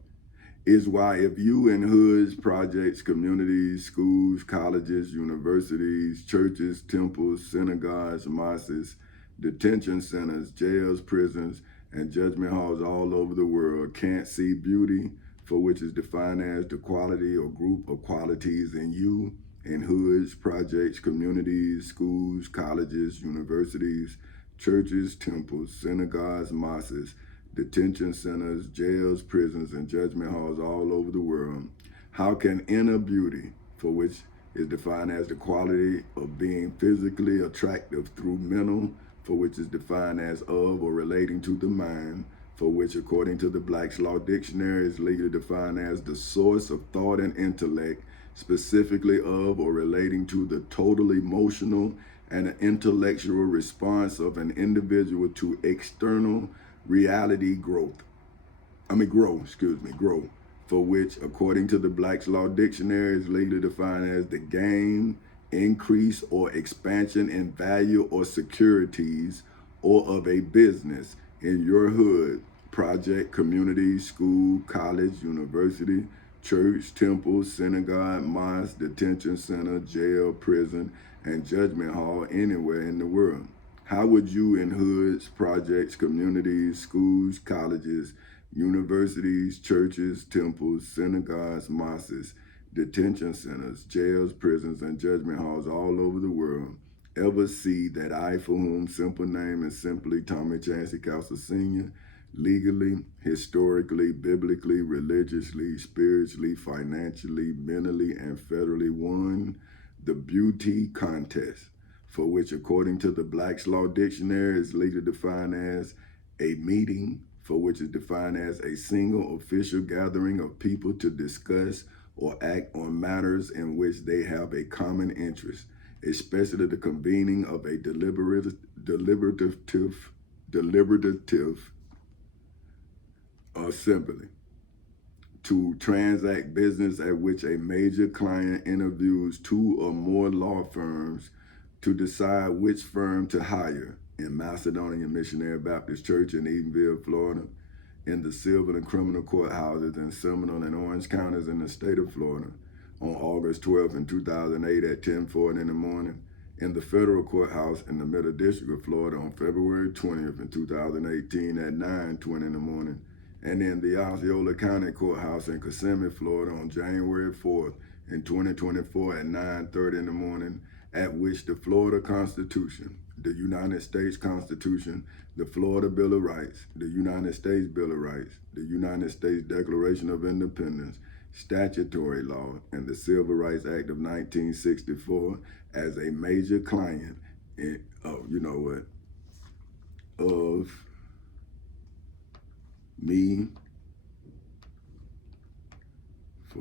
is why if you in hoods, projects, communities, schools, colleges, universities, churches, temples, synagogues, mosques, detention centers, jails, prisons, and judgment halls all over the world can't see beauty, for which is defined as the quality or group of qualities in you, in hoods, projects, communities, schools, colleges, universities, churches, temples, synagogues, mosques, detention centers, jails, prisons, and judgment halls all over the world, how can inner beauty, for which is defined as the quality of being physically attractive through mental, for which is defined as of or relating to the mind, for which according to the Black's Law Dictionary is legally defined as the source of thought and intellect, specifically of or relating to the total emotional and intellectual response of an individual to external reality grow, for which, according to the Black's Law Dictionary, is legally defined as the gain, increase, or expansion in value or securities or of a business in your hood, project, community, school, college, university, church, temple, synagogue, mosque, detention center, jail, prison, and judgment hall anywhere in the world. How would you in hoods, projects, communities, schools, colleges, universities, churches, temples, synagogues, mosques, detention centers, jails, prisons, and judgment halls all over the world ever see that I, for whom simple name is simply Tommy Chancey Castle Sr., legally, historically, biblically, religiously, spiritually, financially, mentally, and federally won the beauty contest, for which, according to the Black's Law Dictionary, is legally defined as a meeting, for which is defined as a single official gathering of people to discuss or act on matters in which they have a common interest, especially the convening of a deliberative assembly to transact business, at which a major client interviews two or more law firms to decide which firm to hire in Macedonia Missionary Baptist Church in Edenville, Florida, in the civil and criminal courthouses in Seminole and Orange counties in the state of Florida on August 12th in 2008 at 10:40 in the morning, in the federal courthouse in the Middle District of Florida on February 20th in 2018 at 9:20 in the morning, and in the Osceola County Courthouse in Kissimmee, Florida on January 4th in 2024 at 9:30 in the morning, at which the Florida Constitution, the United States Constitution, the Florida Bill of Rights, the United States Bill of Rights, the United States Declaration of Independence, statutory law, and the Civil Rights Act of 1964 as a major client of me, for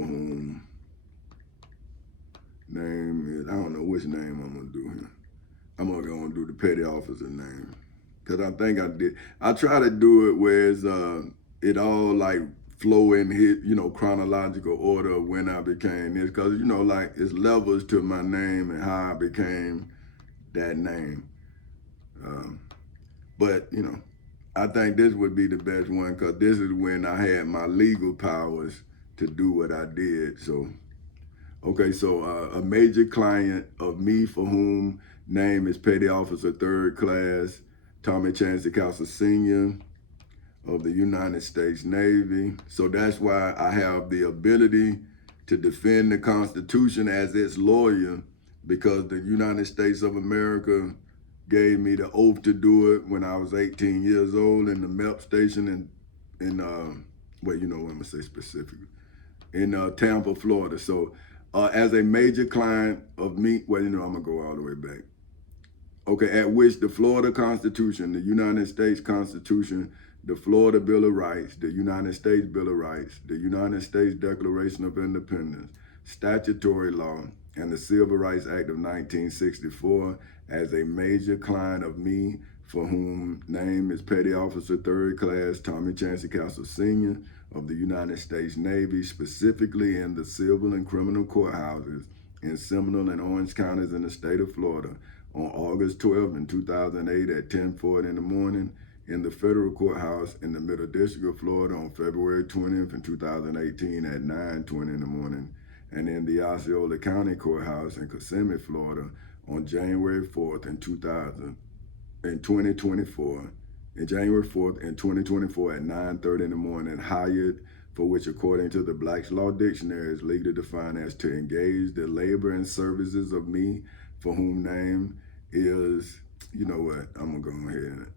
whom name is, I don't know which name I'm gonna do here. I'm gonna do the petty officer name, because I think I did. I try to do it where it's, it all like flow in his, chronological order of when I became this, because like it's levels to my name and how I became that name. But I think this would be the best one, because this is when I had my legal powers to do what I did. So, okay, so a major client of me for whom name is Petty Officer 3rd Class Tommy Chancey Castle Sr. of the United States Navy. So that's why I have the ability to defend the Constitution as its lawyer, because the United States of America gave me the oath to do it when I was 18 years old in the MEP station in what I'm gonna say specifically, in Tampa, Florida. So as a major client of me, I'm gonna go all the way back. Okay, at which the Florida Constitution, the United States Constitution, the Florida Bill of Rights, the United States Bill of Rights, the United States Declaration of Independence, statutory law, and the Civil Rights Act of 1964 as a major client of me, for whom name is Petty Officer 3rd Class Tommy Chancey Castle Sr. of the United States Navy, specifically in the civil and criminal courthouses in Seminole and Orange counties in the state of Florida on August 12th in 2008 at 10:40 in the morning, in the federal courthouse in the Middle District of Florida on February 20th in 2018 at 9:20 in the morning, and in the Osceola County Courthouse in Kissimmee, Florida on January 4th in 2024, January 4th in 2024 at 9:30 in the morning, hired for which, according to the Black's Law Dictionary, is legally defined as to engage the labor and services of me, for whom name is, I'm gonna go ahead.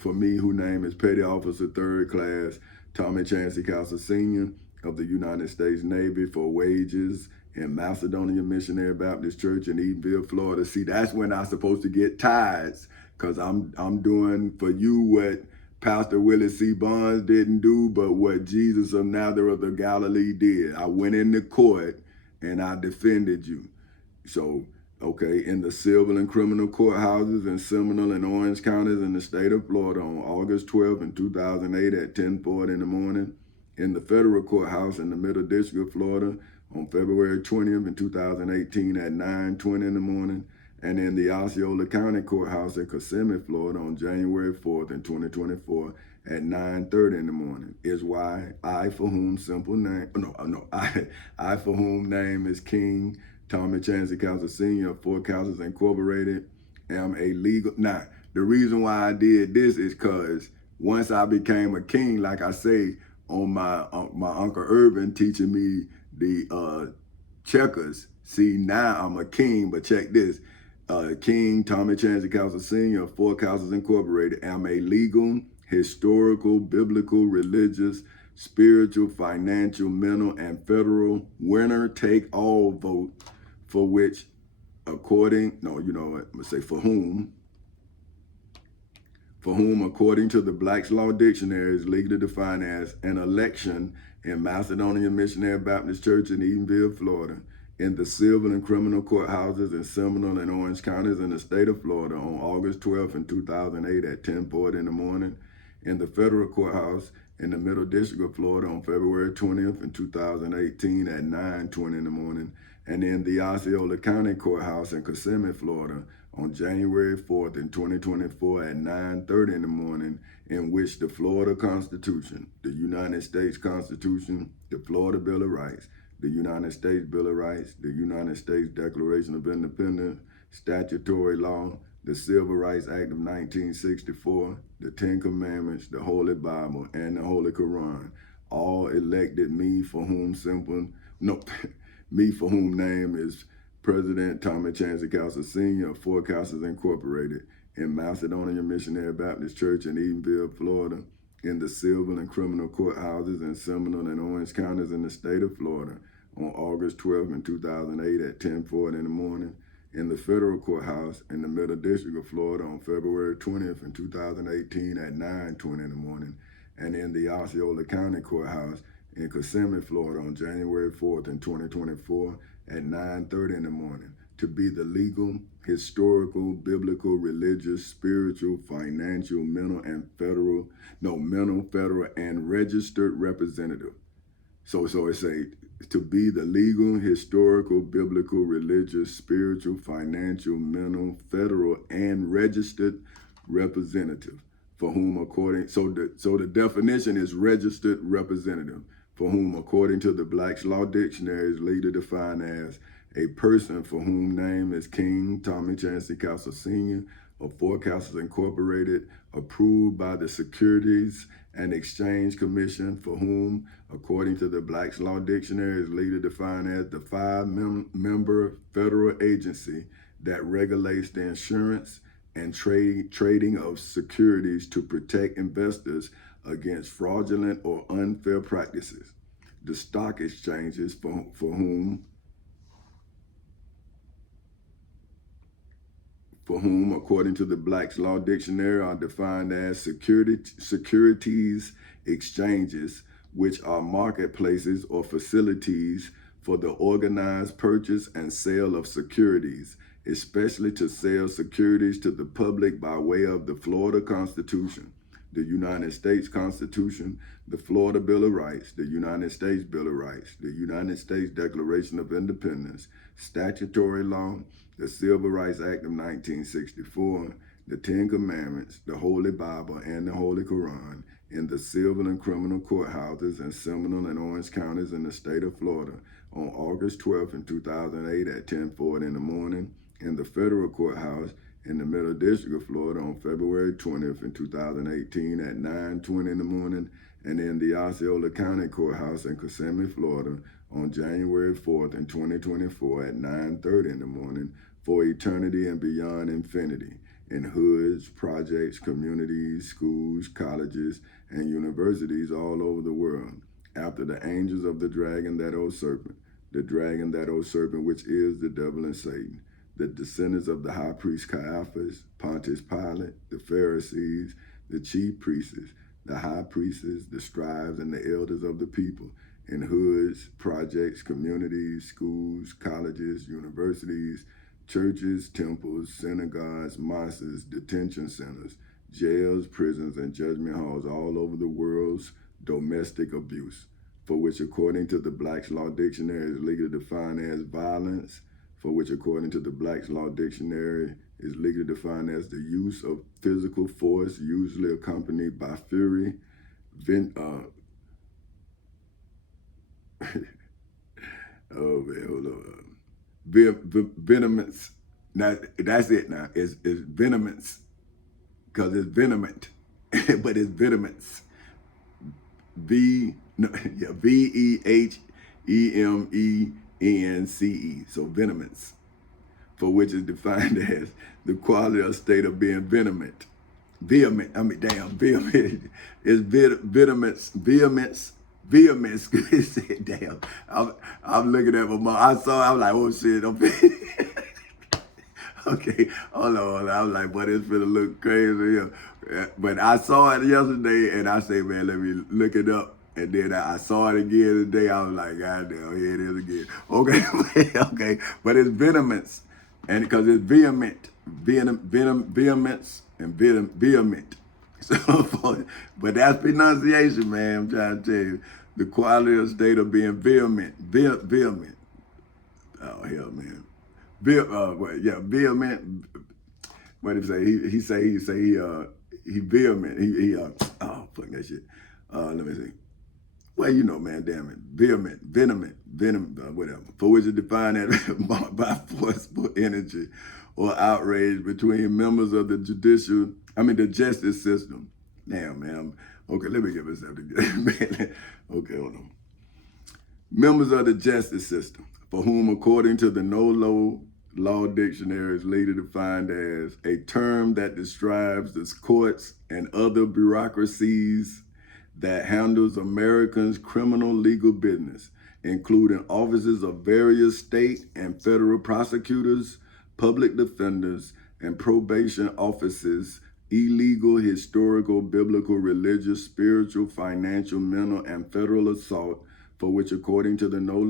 For me, who name is Petty Officer 3rd Class Tommy Chancey Castle Sr. of the United States Navy, for wages in Macedonia Missionary Baptist Church in Eatonville, Florida. See, that's when I'm supposed to get tithes, because I'm doing for you what Pastor Willie C. Barnes didn't do, but what Jesus of Nazareth of Galilee did. I went into court and I defended you. So, okay, in the civil and criminal courthouses in Seminole and Orange counties in the state of Florida on August 12th in 2008 at 10:40 in the morning, in the federal courthouse in the Middle District of Florida on February 20th in 2018 at 9:20 in the morning, and in the Osceola County Courthouse in Kissimmee, Florida on January 4th in 2024 at 9:30 in the morning, is why I for whom name is King Tommy Chancey Castle Sr. of Four Castles Incorporated am a legal. Now, the reason why I did this is because once I became a king, like I say, on my Uncle Urban teaching me the checkers. See, now I'm a king, but check this. King Tommy Chancey Castle Sr. of Four Castles Incorporated am a legal, historical, biblical, religious, spiritual, financial, mental, and federal winner-take-all vote for which, for whom, according to the Black's Law Dictionary, is legally defined as an election in Macedonia Missionary Baptist Church in Eatonville, Florida, in the civil and criminal courthouses in Seminole and Orange counties in the state of Florida on August 12th in 2008 at 10:40 in the morning, in the federal courthouse in the Middle District of Florida on February 20th in 2018 at 9:20 in the morning, and in the Osceola County Courthouse in Kissimmee, Florida on January 4th in 2024 at 9:30 in the morning, in which the Florida Constitution, the United States Constitution, the Florida Bill of Rights, the United States Bill of Rights, the United States Declaration of Independence, statutory law, the Civil Rights Act of 1964, the Ten Commandments, the Holy Bible, and the Holy Quran, all elected me for whom me for whom name is President Tommy Chancey Castle Sr. of Forecasters Incorporated in Macedonia Missionary Baptist Church in Edenville, Florida, in the civil and criminal courthouses in Seminole and Orange counties in the state of Florida on August 12th in 2008 at 10:40 in the morning, in the federal courthouse in the Middle District of Florida on February 20th in 2018 at 9:20 in the morning, and in the Osceola County Courthouse in Kissimmee, Florida on January 4th in 2024 at 9:30 in the morning, to be the legal, historical, biblical, religious, spiritual, financial, mental, federal, and registered representative. So it say to be the legal, historical, biblical, religious, spiritual, financial, mental, federal, and registered representative for whom according, so the definition is registered representative, for whom according to the Black's Law Dictionary is legally defined as a person for whom name is King Tommy Chancey Castle Sr. of Forecasters Incorporated, approved by the Securities and Exchange Commission, for whom, according to the Black's Law Dictionary, is legally defined as the five-member federal agency that regulates the insurance and trading of securities to protect investors against fraudulent or unfair practices. The stock exchanges for whom, according to the Black's Law Dictionary, are defined as securities exchanges, which are marketplaces or facilities for the organized purchase and sale of securities, especially to sell securities to the public by way of the Florida Constitution, the United States Constitution, the Florida Bill of Rights, the United States Bill of Rights, the United States Declaration of Independence, statutory law, the Civil Rights Act of 1964, the Ten Commandments, the Holy Bible, and the Holy Quran, in the civil and criminal courthouses in Seminole and Orange counties in the state of Florida on August 12th in 2008 at 10:40 in the morning, in the federal courthouse in the Middle District of Florida on February 20th in 2018 at 9:20 in the morning, and in the Osceola County Courthouse in Kissimmee, Florida on January 4th in 2024 at 9:30 in the morning, for eternity and beyond infinity, in hoods, projects, communities, schools, colleges, and universities all over the world, after the angels of the dragon, that old serpent, which is the devil and Satan, the descendants of the high priest Caiaphas, Pontius Pilate, the Pharisees, the chief priests, the high priests, the scribes, and the elders of the people, in hoods, projects, communities, schools, colleges, universities, churches, temples, synagogues, mosques, detention centers, jails, prisons, and judgment halls all over the world's domestic abuse, for which according to the Black's Law Dictionary is legally defined as violence, for which according to the Black's Law Dictionary is legally defined as the use of physical force, usually accompanied by fury, venomous. Now that's it. Now it's venomous, because it's venomous, but it's venomous. VEHEMENCE. So venomous, for which is defined as the quality or state of being vehement. Vehement. It's vehemence. Damn. I'm looking at my mom. I saw it. I was like, oh shit. Okay, hold on. I was like, boy, this finna look crazy here. But I saw it yesterday, and I say, man, let me look it up. And then I saw it again today. I was like, God damn, here it is again. Okay, okay. But it's venomous, and because it's vehement, vehemence, and vehement. But that's pronunciation, man. I'm trying to tell you. The quality of state of being vehement. Vehement. Oh, hell, man. Vehement. What did he say? He vehement. Oh, fuck that shit. Let me see. Well, you know, man, damn it. Vehement, venom, whatever. For which is defined as marked by forceful energy or outrage between members of the the justice system. Damn, man. Okay, let me get myself together. Okay, hold on. Members of the justice system, for whom, according to the No Law Dictionary, is later defined as a term that describes the courts and other bureaucracies that handles Americans' criminal legal business, including offices of various state and federal prosecutors, public defenders, and probation offices, illegal, historical, biblical, religious, spiritual, financial, mental, and federal assault, for which, according to the No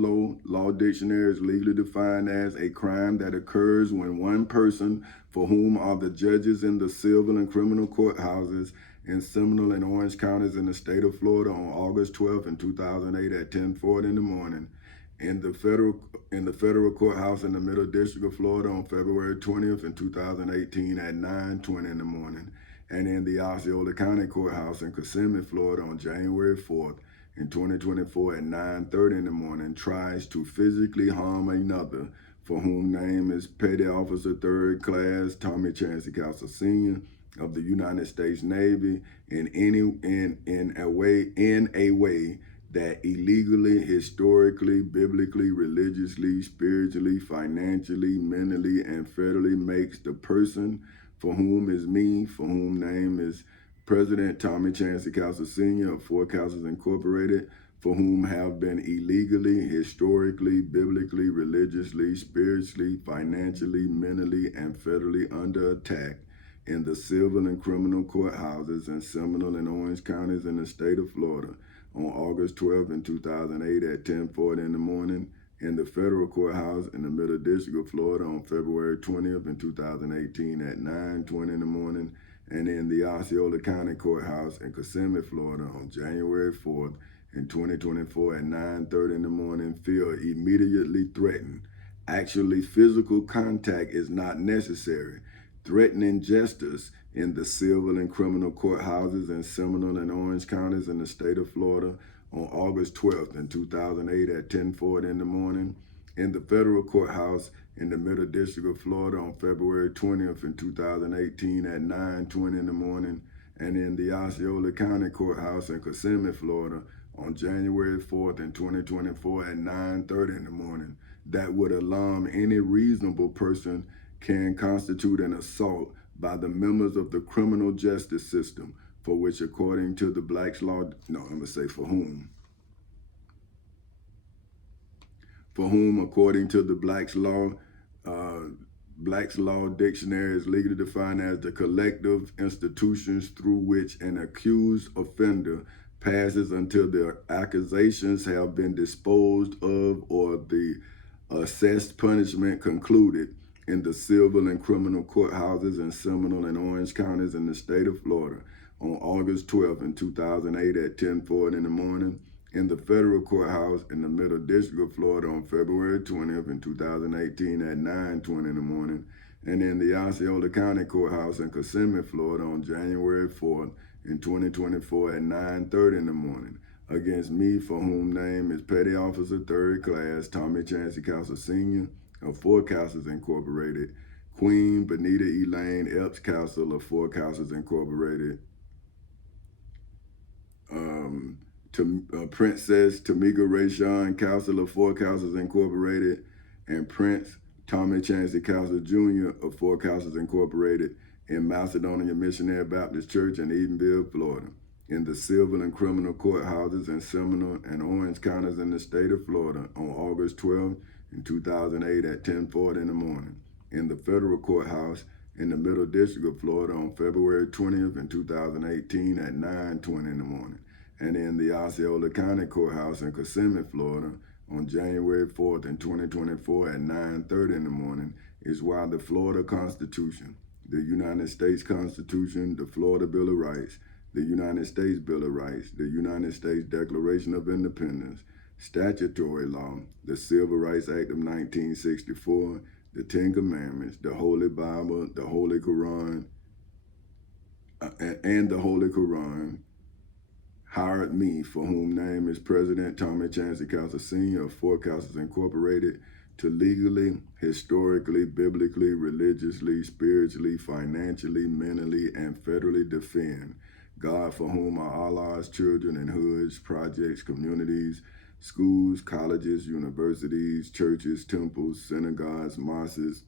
Law Dictionary, is legally defined as a crime that occurs when one person, for whom are the judges in the civil and criminal courthouses in Seminole and Orange counties in the state of Florida on August 12th in 2008 at 10:40 in the morning, in the federal courthouse in the Middle District of Florida on February 20th in 2018 at 9:20 in the morning, and in the Osceola County Courthouse in Kissimmee, Florida on January 4th in 2024 at 9:30 in the morning, tries to physically harm another, for whom name is Petty Officer 3rd Class Tommy Chancey Castle Sr. of the United States Navy in a way that illegally, historically, biblically, religiously, spiritually, financially, mentally, and federally makes the person for whom is me, for whom name is President Tommy Chancey Castle Sr. of Four Castles Incorporated, for whom have been illegally, historically, biblically, religiously, spiritually, financially, mentally, and federally under attack in the civil and criminal courthouses in Seminole and Orange counties in the state of Florida on August 12th in 2008 at 10:40 in the morning, in the federal courthouse in the Middle District of Florida on February 20th in 2018 at 9:20 in the morning, and in the Osceola County Courthouse in Kissimmee, Florida on January 4th in 2024 at 9:30 in the morning, feel immediately threatened. Actually, physical contact is not necessary. Threatening justice in the civil and criminal courthouses in Seminole and Orange counties in the state of Florida on August 12th in 2008 at 10:40 in the morning, in the federal courthouse in the Middle District of Florida on February 20th in 2018 at 9:20 in the morning, and in the Osceola County Courthouse in Kissimmee, Florida on January 4th in 2024 at 9:30 in the morning, that would alarm any reasonable person, can constitute an assault by the members of the criminal justice system, for which, according to the Black's Law, for whom, according to the Black's Law Dictionary, is legally defined as the collective institutions through which an accused offender passes until their accusations have been disposed of or the assessed punishment concluded in the civil and criminal courthouses in Seminole and Orange counties in the state of Florida on August 12th in 2008 at 10:40 in the morning, in the federal courthouse in the Middle District of Florida on February 20th in 2018 at 9:20 in the morning, and in the Osceola County Courthouse in Kissimmee, Florida on January 4th in 2024 at 9:30 in the morning, against me, for whom name is Petty Officer 3rd Class Tommy Chancey Castle Sr. of Four Castles Incorporated, Queen Benita Elaine Epps Castle of Four Castles Incorporated, Princess Tamika Rayshawn Castle of Four Castles Incorporated, and Prince Tommy Chancey Castle Jr. of Four Castles Incorporated in Macedonia Missionary Baptist Church in Edenville, Florida, in the civil and criminal courthouses in Seminole and Orange counties in the state of Florida on August 12th in 2008 at 10:40 in the morning, in the federal courthouse in the Middle District of Florida on February 20th in 2018 at 9:20 in the morning, and in the Osceola County Courthouse in Kissimmee, Florida on January 4th in 2024 at 9:30 in the morning, is why the Florida Constitution, the United States Constitution, the Florida Bill of Rights, the United States Bill of Rights, the United States Declaration of Independence, statutory law, the Civil Rights Act of 1964, the Ten Commandments, the Holy Bible, the Holy Quran, and the Holy Quran, hired me, for whom name is President Tommy Chancey Castle Sr. of Four Castles Incorporated, to legally, historically, biblically, religiously, spiritually, financially, mentally, and federally defend God, for whom are Allah's children in hoods, projects, communities, schools, colleges, universities, churches, temples, synagogues, mosques,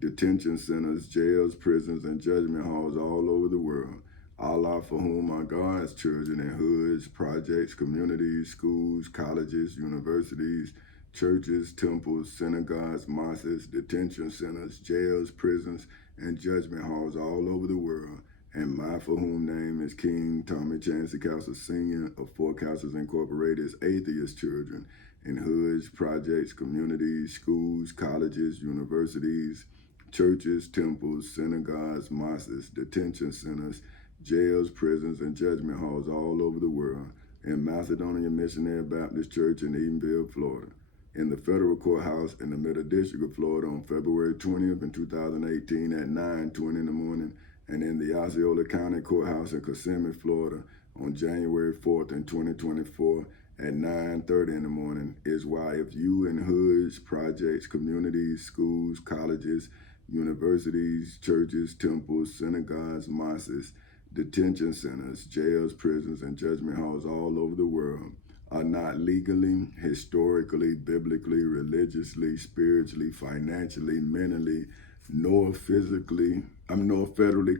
detention centers, jails, prisons, and judgment halls all over the world. Allah, for whom are God's children in hoods, projects, communities, schools, colleges, universities, churches, temples, synagogues, mosques, detention centers, jails, prisons, and judgment halls all over the world. And my, for whom name is King Tommy Chancey Castle Sr. of Four Castles Incorporated's atheist children in hoods, projects, communities, schools, colleges, universities, churches, temples, synagogues, mosques, detention centers, jails, prisons, and judgment halls all over the world, in Macedonia Missionary Baptist Church in Edenville, Florida, in the federal courthouse in the Middle District of Florida on February 20th in 2018 at 9:20 in the morning, and in the Osceola County Courthouse in Kissimmee, Florida on January 4th in 2024 at 9:30 in the morning, is why if you in hoods, projects, communities, schools, colleges, universities, churches, temples, synagogues, mosques, detention centers, jails, prisons, and judgment halls all over the world are not legally, historically, biblically, religiously, spiritually, financially, mentally, nor federally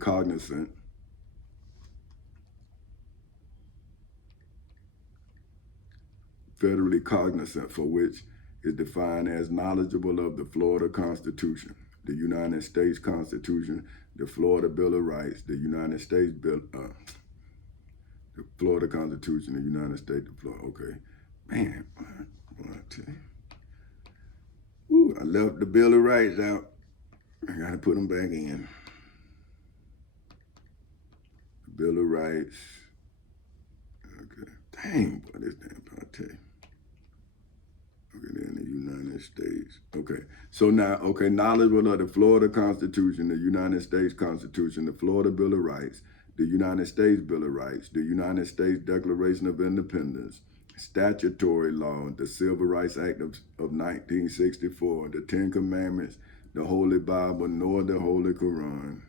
cognizant for which is defined as knowledgeable of the Florida Constitution, the United States Constitution, the Florida Bill of Rights, the United States Bill, the Florida Constitution, the United States of Florida. Okay, man, I left the Bill of Rights out. I gotta put them back in. The Bill of Rights. Okay, dang, boy, this damn party. Okay, then the United States. Okay, so now, okay, knowledgeable of the Florida Constitution, the United States Constitution, the Florida Bill of Rights, the United States Bill of Rights, the United States Declaration of Independence, statutory law, the Civil Rights Act of 1964, the Ten Commandments, the Holy Bible, nor the Holy Quran.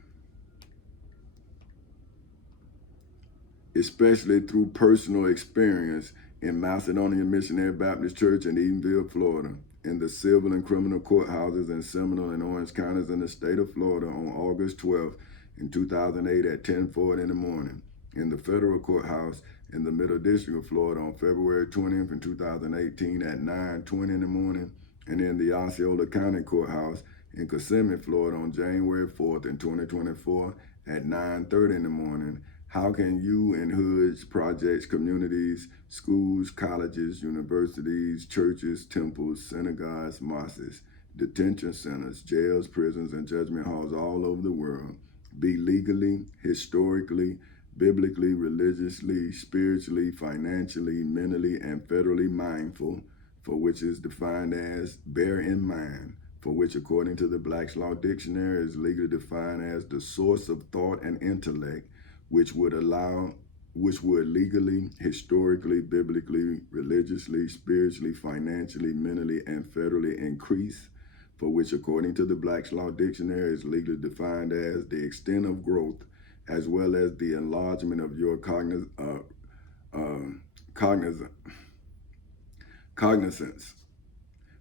Especially through personal experience in Macedonia Missionary Baptist Church in Edenville, Florida, in the civil and criminal courthouses in Seminole and Orange counties in the state of Florida on August 12th in 2008 at 10:40 in the morning, in the federal courthouse in the Middle District of Florida on February 20th in 2018 at 9:20 in the morning, and in the Osceola County Courthouse in Kissimmee, Florida on January 4th in 2024 at 9:30 in the morning. How can you in hoods, projects, communities, schools, colleges, universities, churches, temples, synagogues, mosques, detention centers, jails, prisons, and judgment halls all over the world be legally, historically, biblically, religiously, spiritually, financially, mentally, and federally mindful, for which is defined as bear in mind, for which according to the Black's Law Dictionary is legally defined as the source of thought and intellect, which would legally, historically, biblically, religiously, spiritually, financially, mentally, and federally increase, for which according to the Black's Law Dictionary is legally defined as the extent of growth, as well as the enlargement of your cognizance,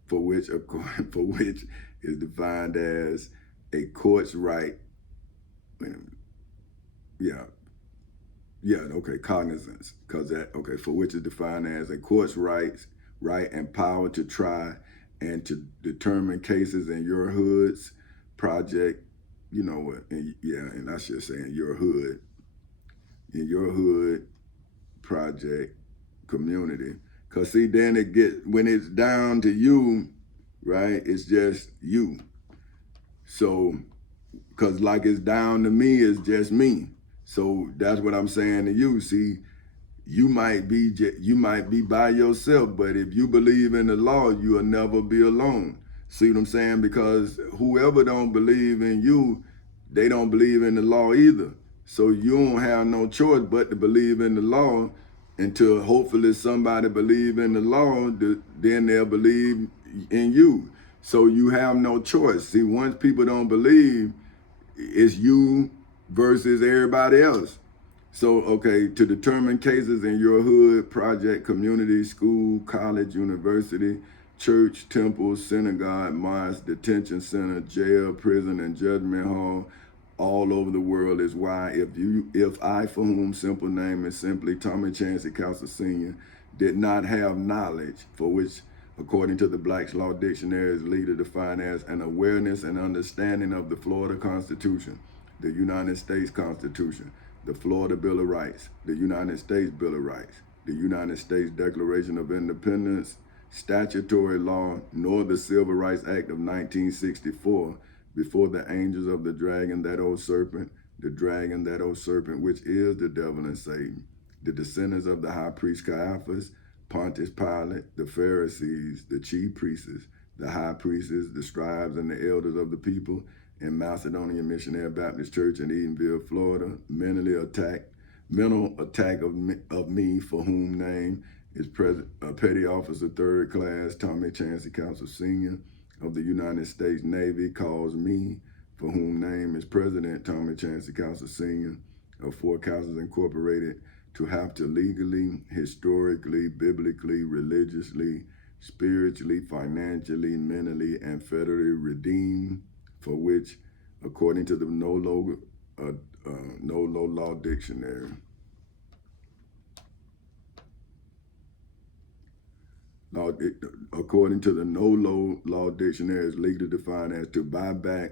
for which is defined as a court's right. Cognizance, for which is defined as a court's right and power to try and to determine cases in your hood's project, and I should say in your hood project community. Cause see, then when it's down to you, right, it's just you. So Because like it's down to me, it's just me. So that's what I'm saying to you. See, you might be by yourself, but if you believe in the law, you'll never be alone. See what I'm saying? Because whoever don't believe in you, they don't believe in the law either. So you don't have no choice but to believe in the law until hopefully somebody believe in the law, then they'll believe in you. So you have no choice. See, once people don't believe, it's you versus everybody else. So, okay, to determine cases in your hood, project, community, school, college, university, church, temple, synagogue, mosque, detention center, jail, prison, and judgment hall all over the world is why if I, for whom simple name is simply Tommy Chancey Castle Sr., did not have knowledge, for which according to the Black's Law Dictionary is legally defined as an awareness and understanding of the Florida Constitution, the United States Constitution, the Florida Bill of Rights, the United States Bill of Rights, the United States Declaration of Independence, statutory law, nor the Civil Rights Act of 1964, before the angels of the dragon, that old serpent, the dragon, that old serpent, which is the devil and Satan, the descendants of the high priest Caiaphas, Pontius Pilate, the Pharisees, the chief priests, the high priests, the scribes, and the elders of the people in Macedonia Missionary Baptist Church in Edenville, Florida, mental attack of me, for whom name is Petty Officer 3rd Class Tommy Chancey Council Sr. of the United States Navy, calls me, for whom name is President Tommy Chancey Council Sr. of Fort Castles Incorporated, to have to legally, historically, biblically, religiously, spiritually, financially, mentally, and federally redeem, for which, according to the No Law Dictionary, according to the No Law Dictionary, is legally defined as to buy back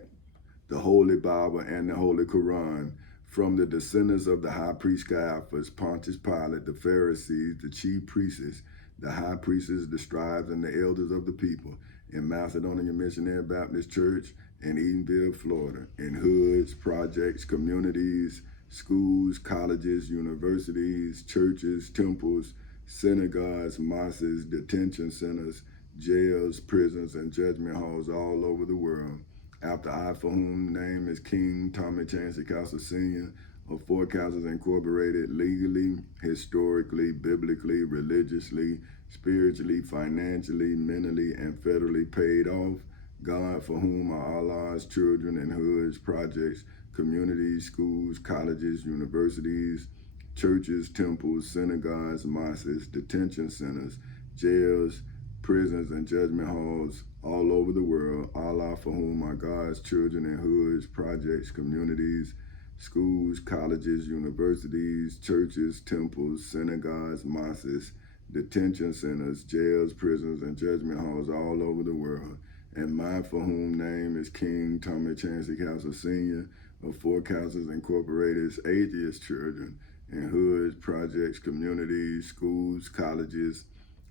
the Holy Bible and the Holy Quran from the descendants of the high priest Caiaphas, Pontius Pilate, the Pharisees, the chief priests, the high priests, the scribes, and the elders of the people in Macedonia Missionary Baptist Church in Edenville, Florida, in hoods, projects, communities, schools, colleges, universities, churches, temples, synagogues, mosques, detention centers, jails, prisons, and judgment halls all over the world. After I, for whom name is King Tommy Chancey Castle Sr. of Fort Castles Incorporated, legally, historically, biblically, religiously, spiritually, financially, mentally, and federally paid off, God, for whom are Allah's children in hoods, projects, communities, schools, colleges, universities, churches, temples, synagogues, mosques, detention centers, jails, prisons, and judgment halls all over the world. Allah, for whom are God's children in hoods, projects, communities, schools, colleges, universities, churches, temples, synagogues, mosques, detention centers, jails, prisons, and judgment halls all over the world. And mine, for whom name is King Tommy Chancey Castle Sr. of Fort Castles Incorporated's atheist children in hoods, projects, communities, schools, colleges,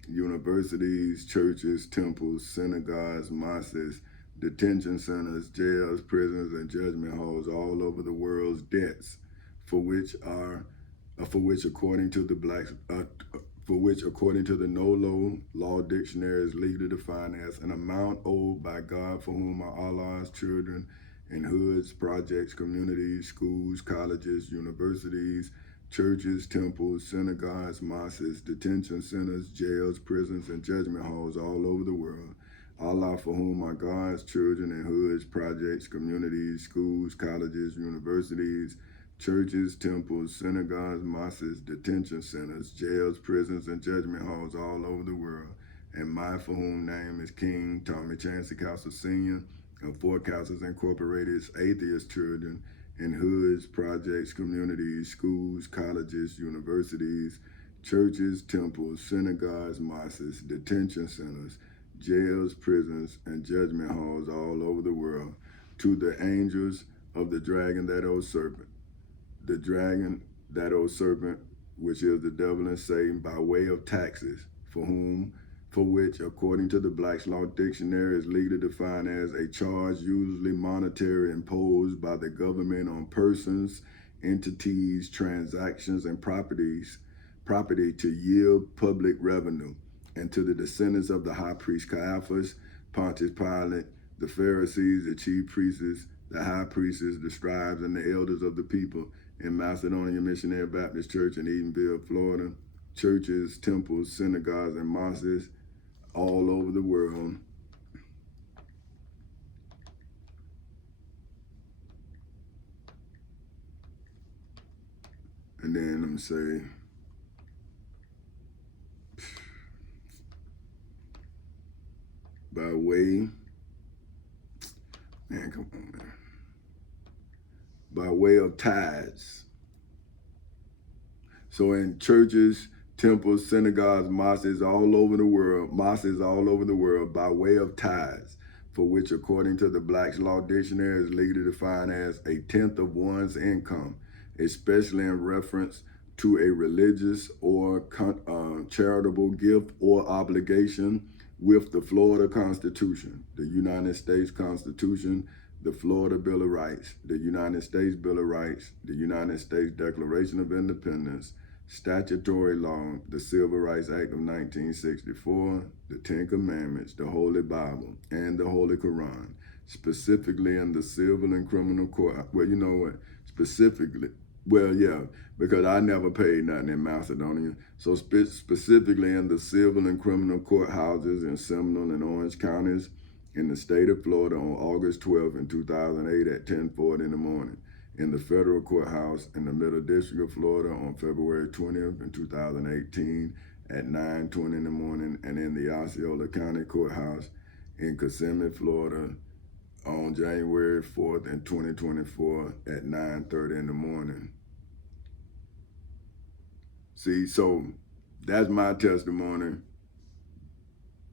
universities, churches, temples, synagogues, mosques, detention centers, jails, prisons, and judgment halls all over the world's debts, for which according to the No Law Dictionary is legally defined as an amount owed by God, for whom are Allah's children in hoods, projects, communities, schools, colleges, universities, churches, temples, synagogues, mosques, detention centers, jails, prisons, and judgment halls all over the world. Allah, for whom are God's children in hoods, projects, communities, schools, colleges, universities, churches, temples, synagogues, mosques, detention centers, jails, prisons, and judgment halls all over the world. And my, for whom name is King Tommy Chancey Castle Sr. of Fort Castles Incorporated's atheist children in hoods, projects, communities, schools, colleges, universities, churches, temples, synagogues, mosques, detention centers, jails, prisons, and judgment halls all over the world, to the angels of the dragon, that old serpent, the dragon, that old serpent, which is the devil and Satan, by way of taxes, for for which, according to the Black's Law Dictionary, is legally defined as a charge usually monetary imposed by the government on persons, entities, transactions, and property to yield public revenue, and to the descendants of the high priest Caiaphas, Pontius Pilate, the Pharisees, the chief priests, the high priests, the scribes, and the elders of the people in Macedonia Missionary Baptist Church in Edenville, Florida, churches, temples, synagogues, and mosques all over the world. And then let me say, by way, man, come on, man. By way of tithes. So in churches, temples, synagogues, mosques all over the world, by way of tithes, for which, according to the Black's Law Dictionary, is legally defined as a tenth of one's income, especially in reference to a religious or charitable gift or obligation with the Florida Constitution, the United States Constitution, the Florida Bill of Rights, the United States Bill of Rights, the United States Declaration of Independence, statutory law, the Civil Rights Act of 1964, the Ten Commandments, the Holy Bible, and the Holy Quran, specifically in the civil and criminal court. Well, you know what? Specifically, well, yeah, because I never paid nothing in Macedonia. So specifically in the civil and criminal courthouses in Seminole and Orange counties in the state of Florida on August 12th in 2008 at 10:40 in the morning. In the federal courthouse in the Middle District of Florida on February 20th in 2018 at 9:20 in the morning, and in the Osceola County Courthouse in Kissimmee, Florida on January 4th in 2024 at 9:30 in the morning. See, so that's my testimony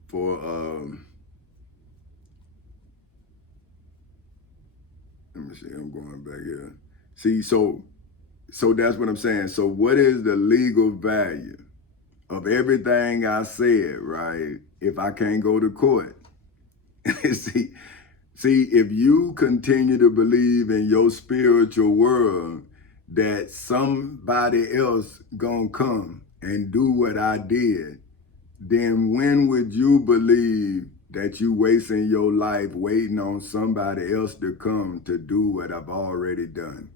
for, let me see, I'm going back here. See, so that's what I'm saying. So what is the legal value of everything I said, right, if I can't go to court? See, if you continue to believe in your spiritual world that somebody else gonna come and do what I did, then when would you believe that you wasting your life waiting on somebody else to come to do what I've already done?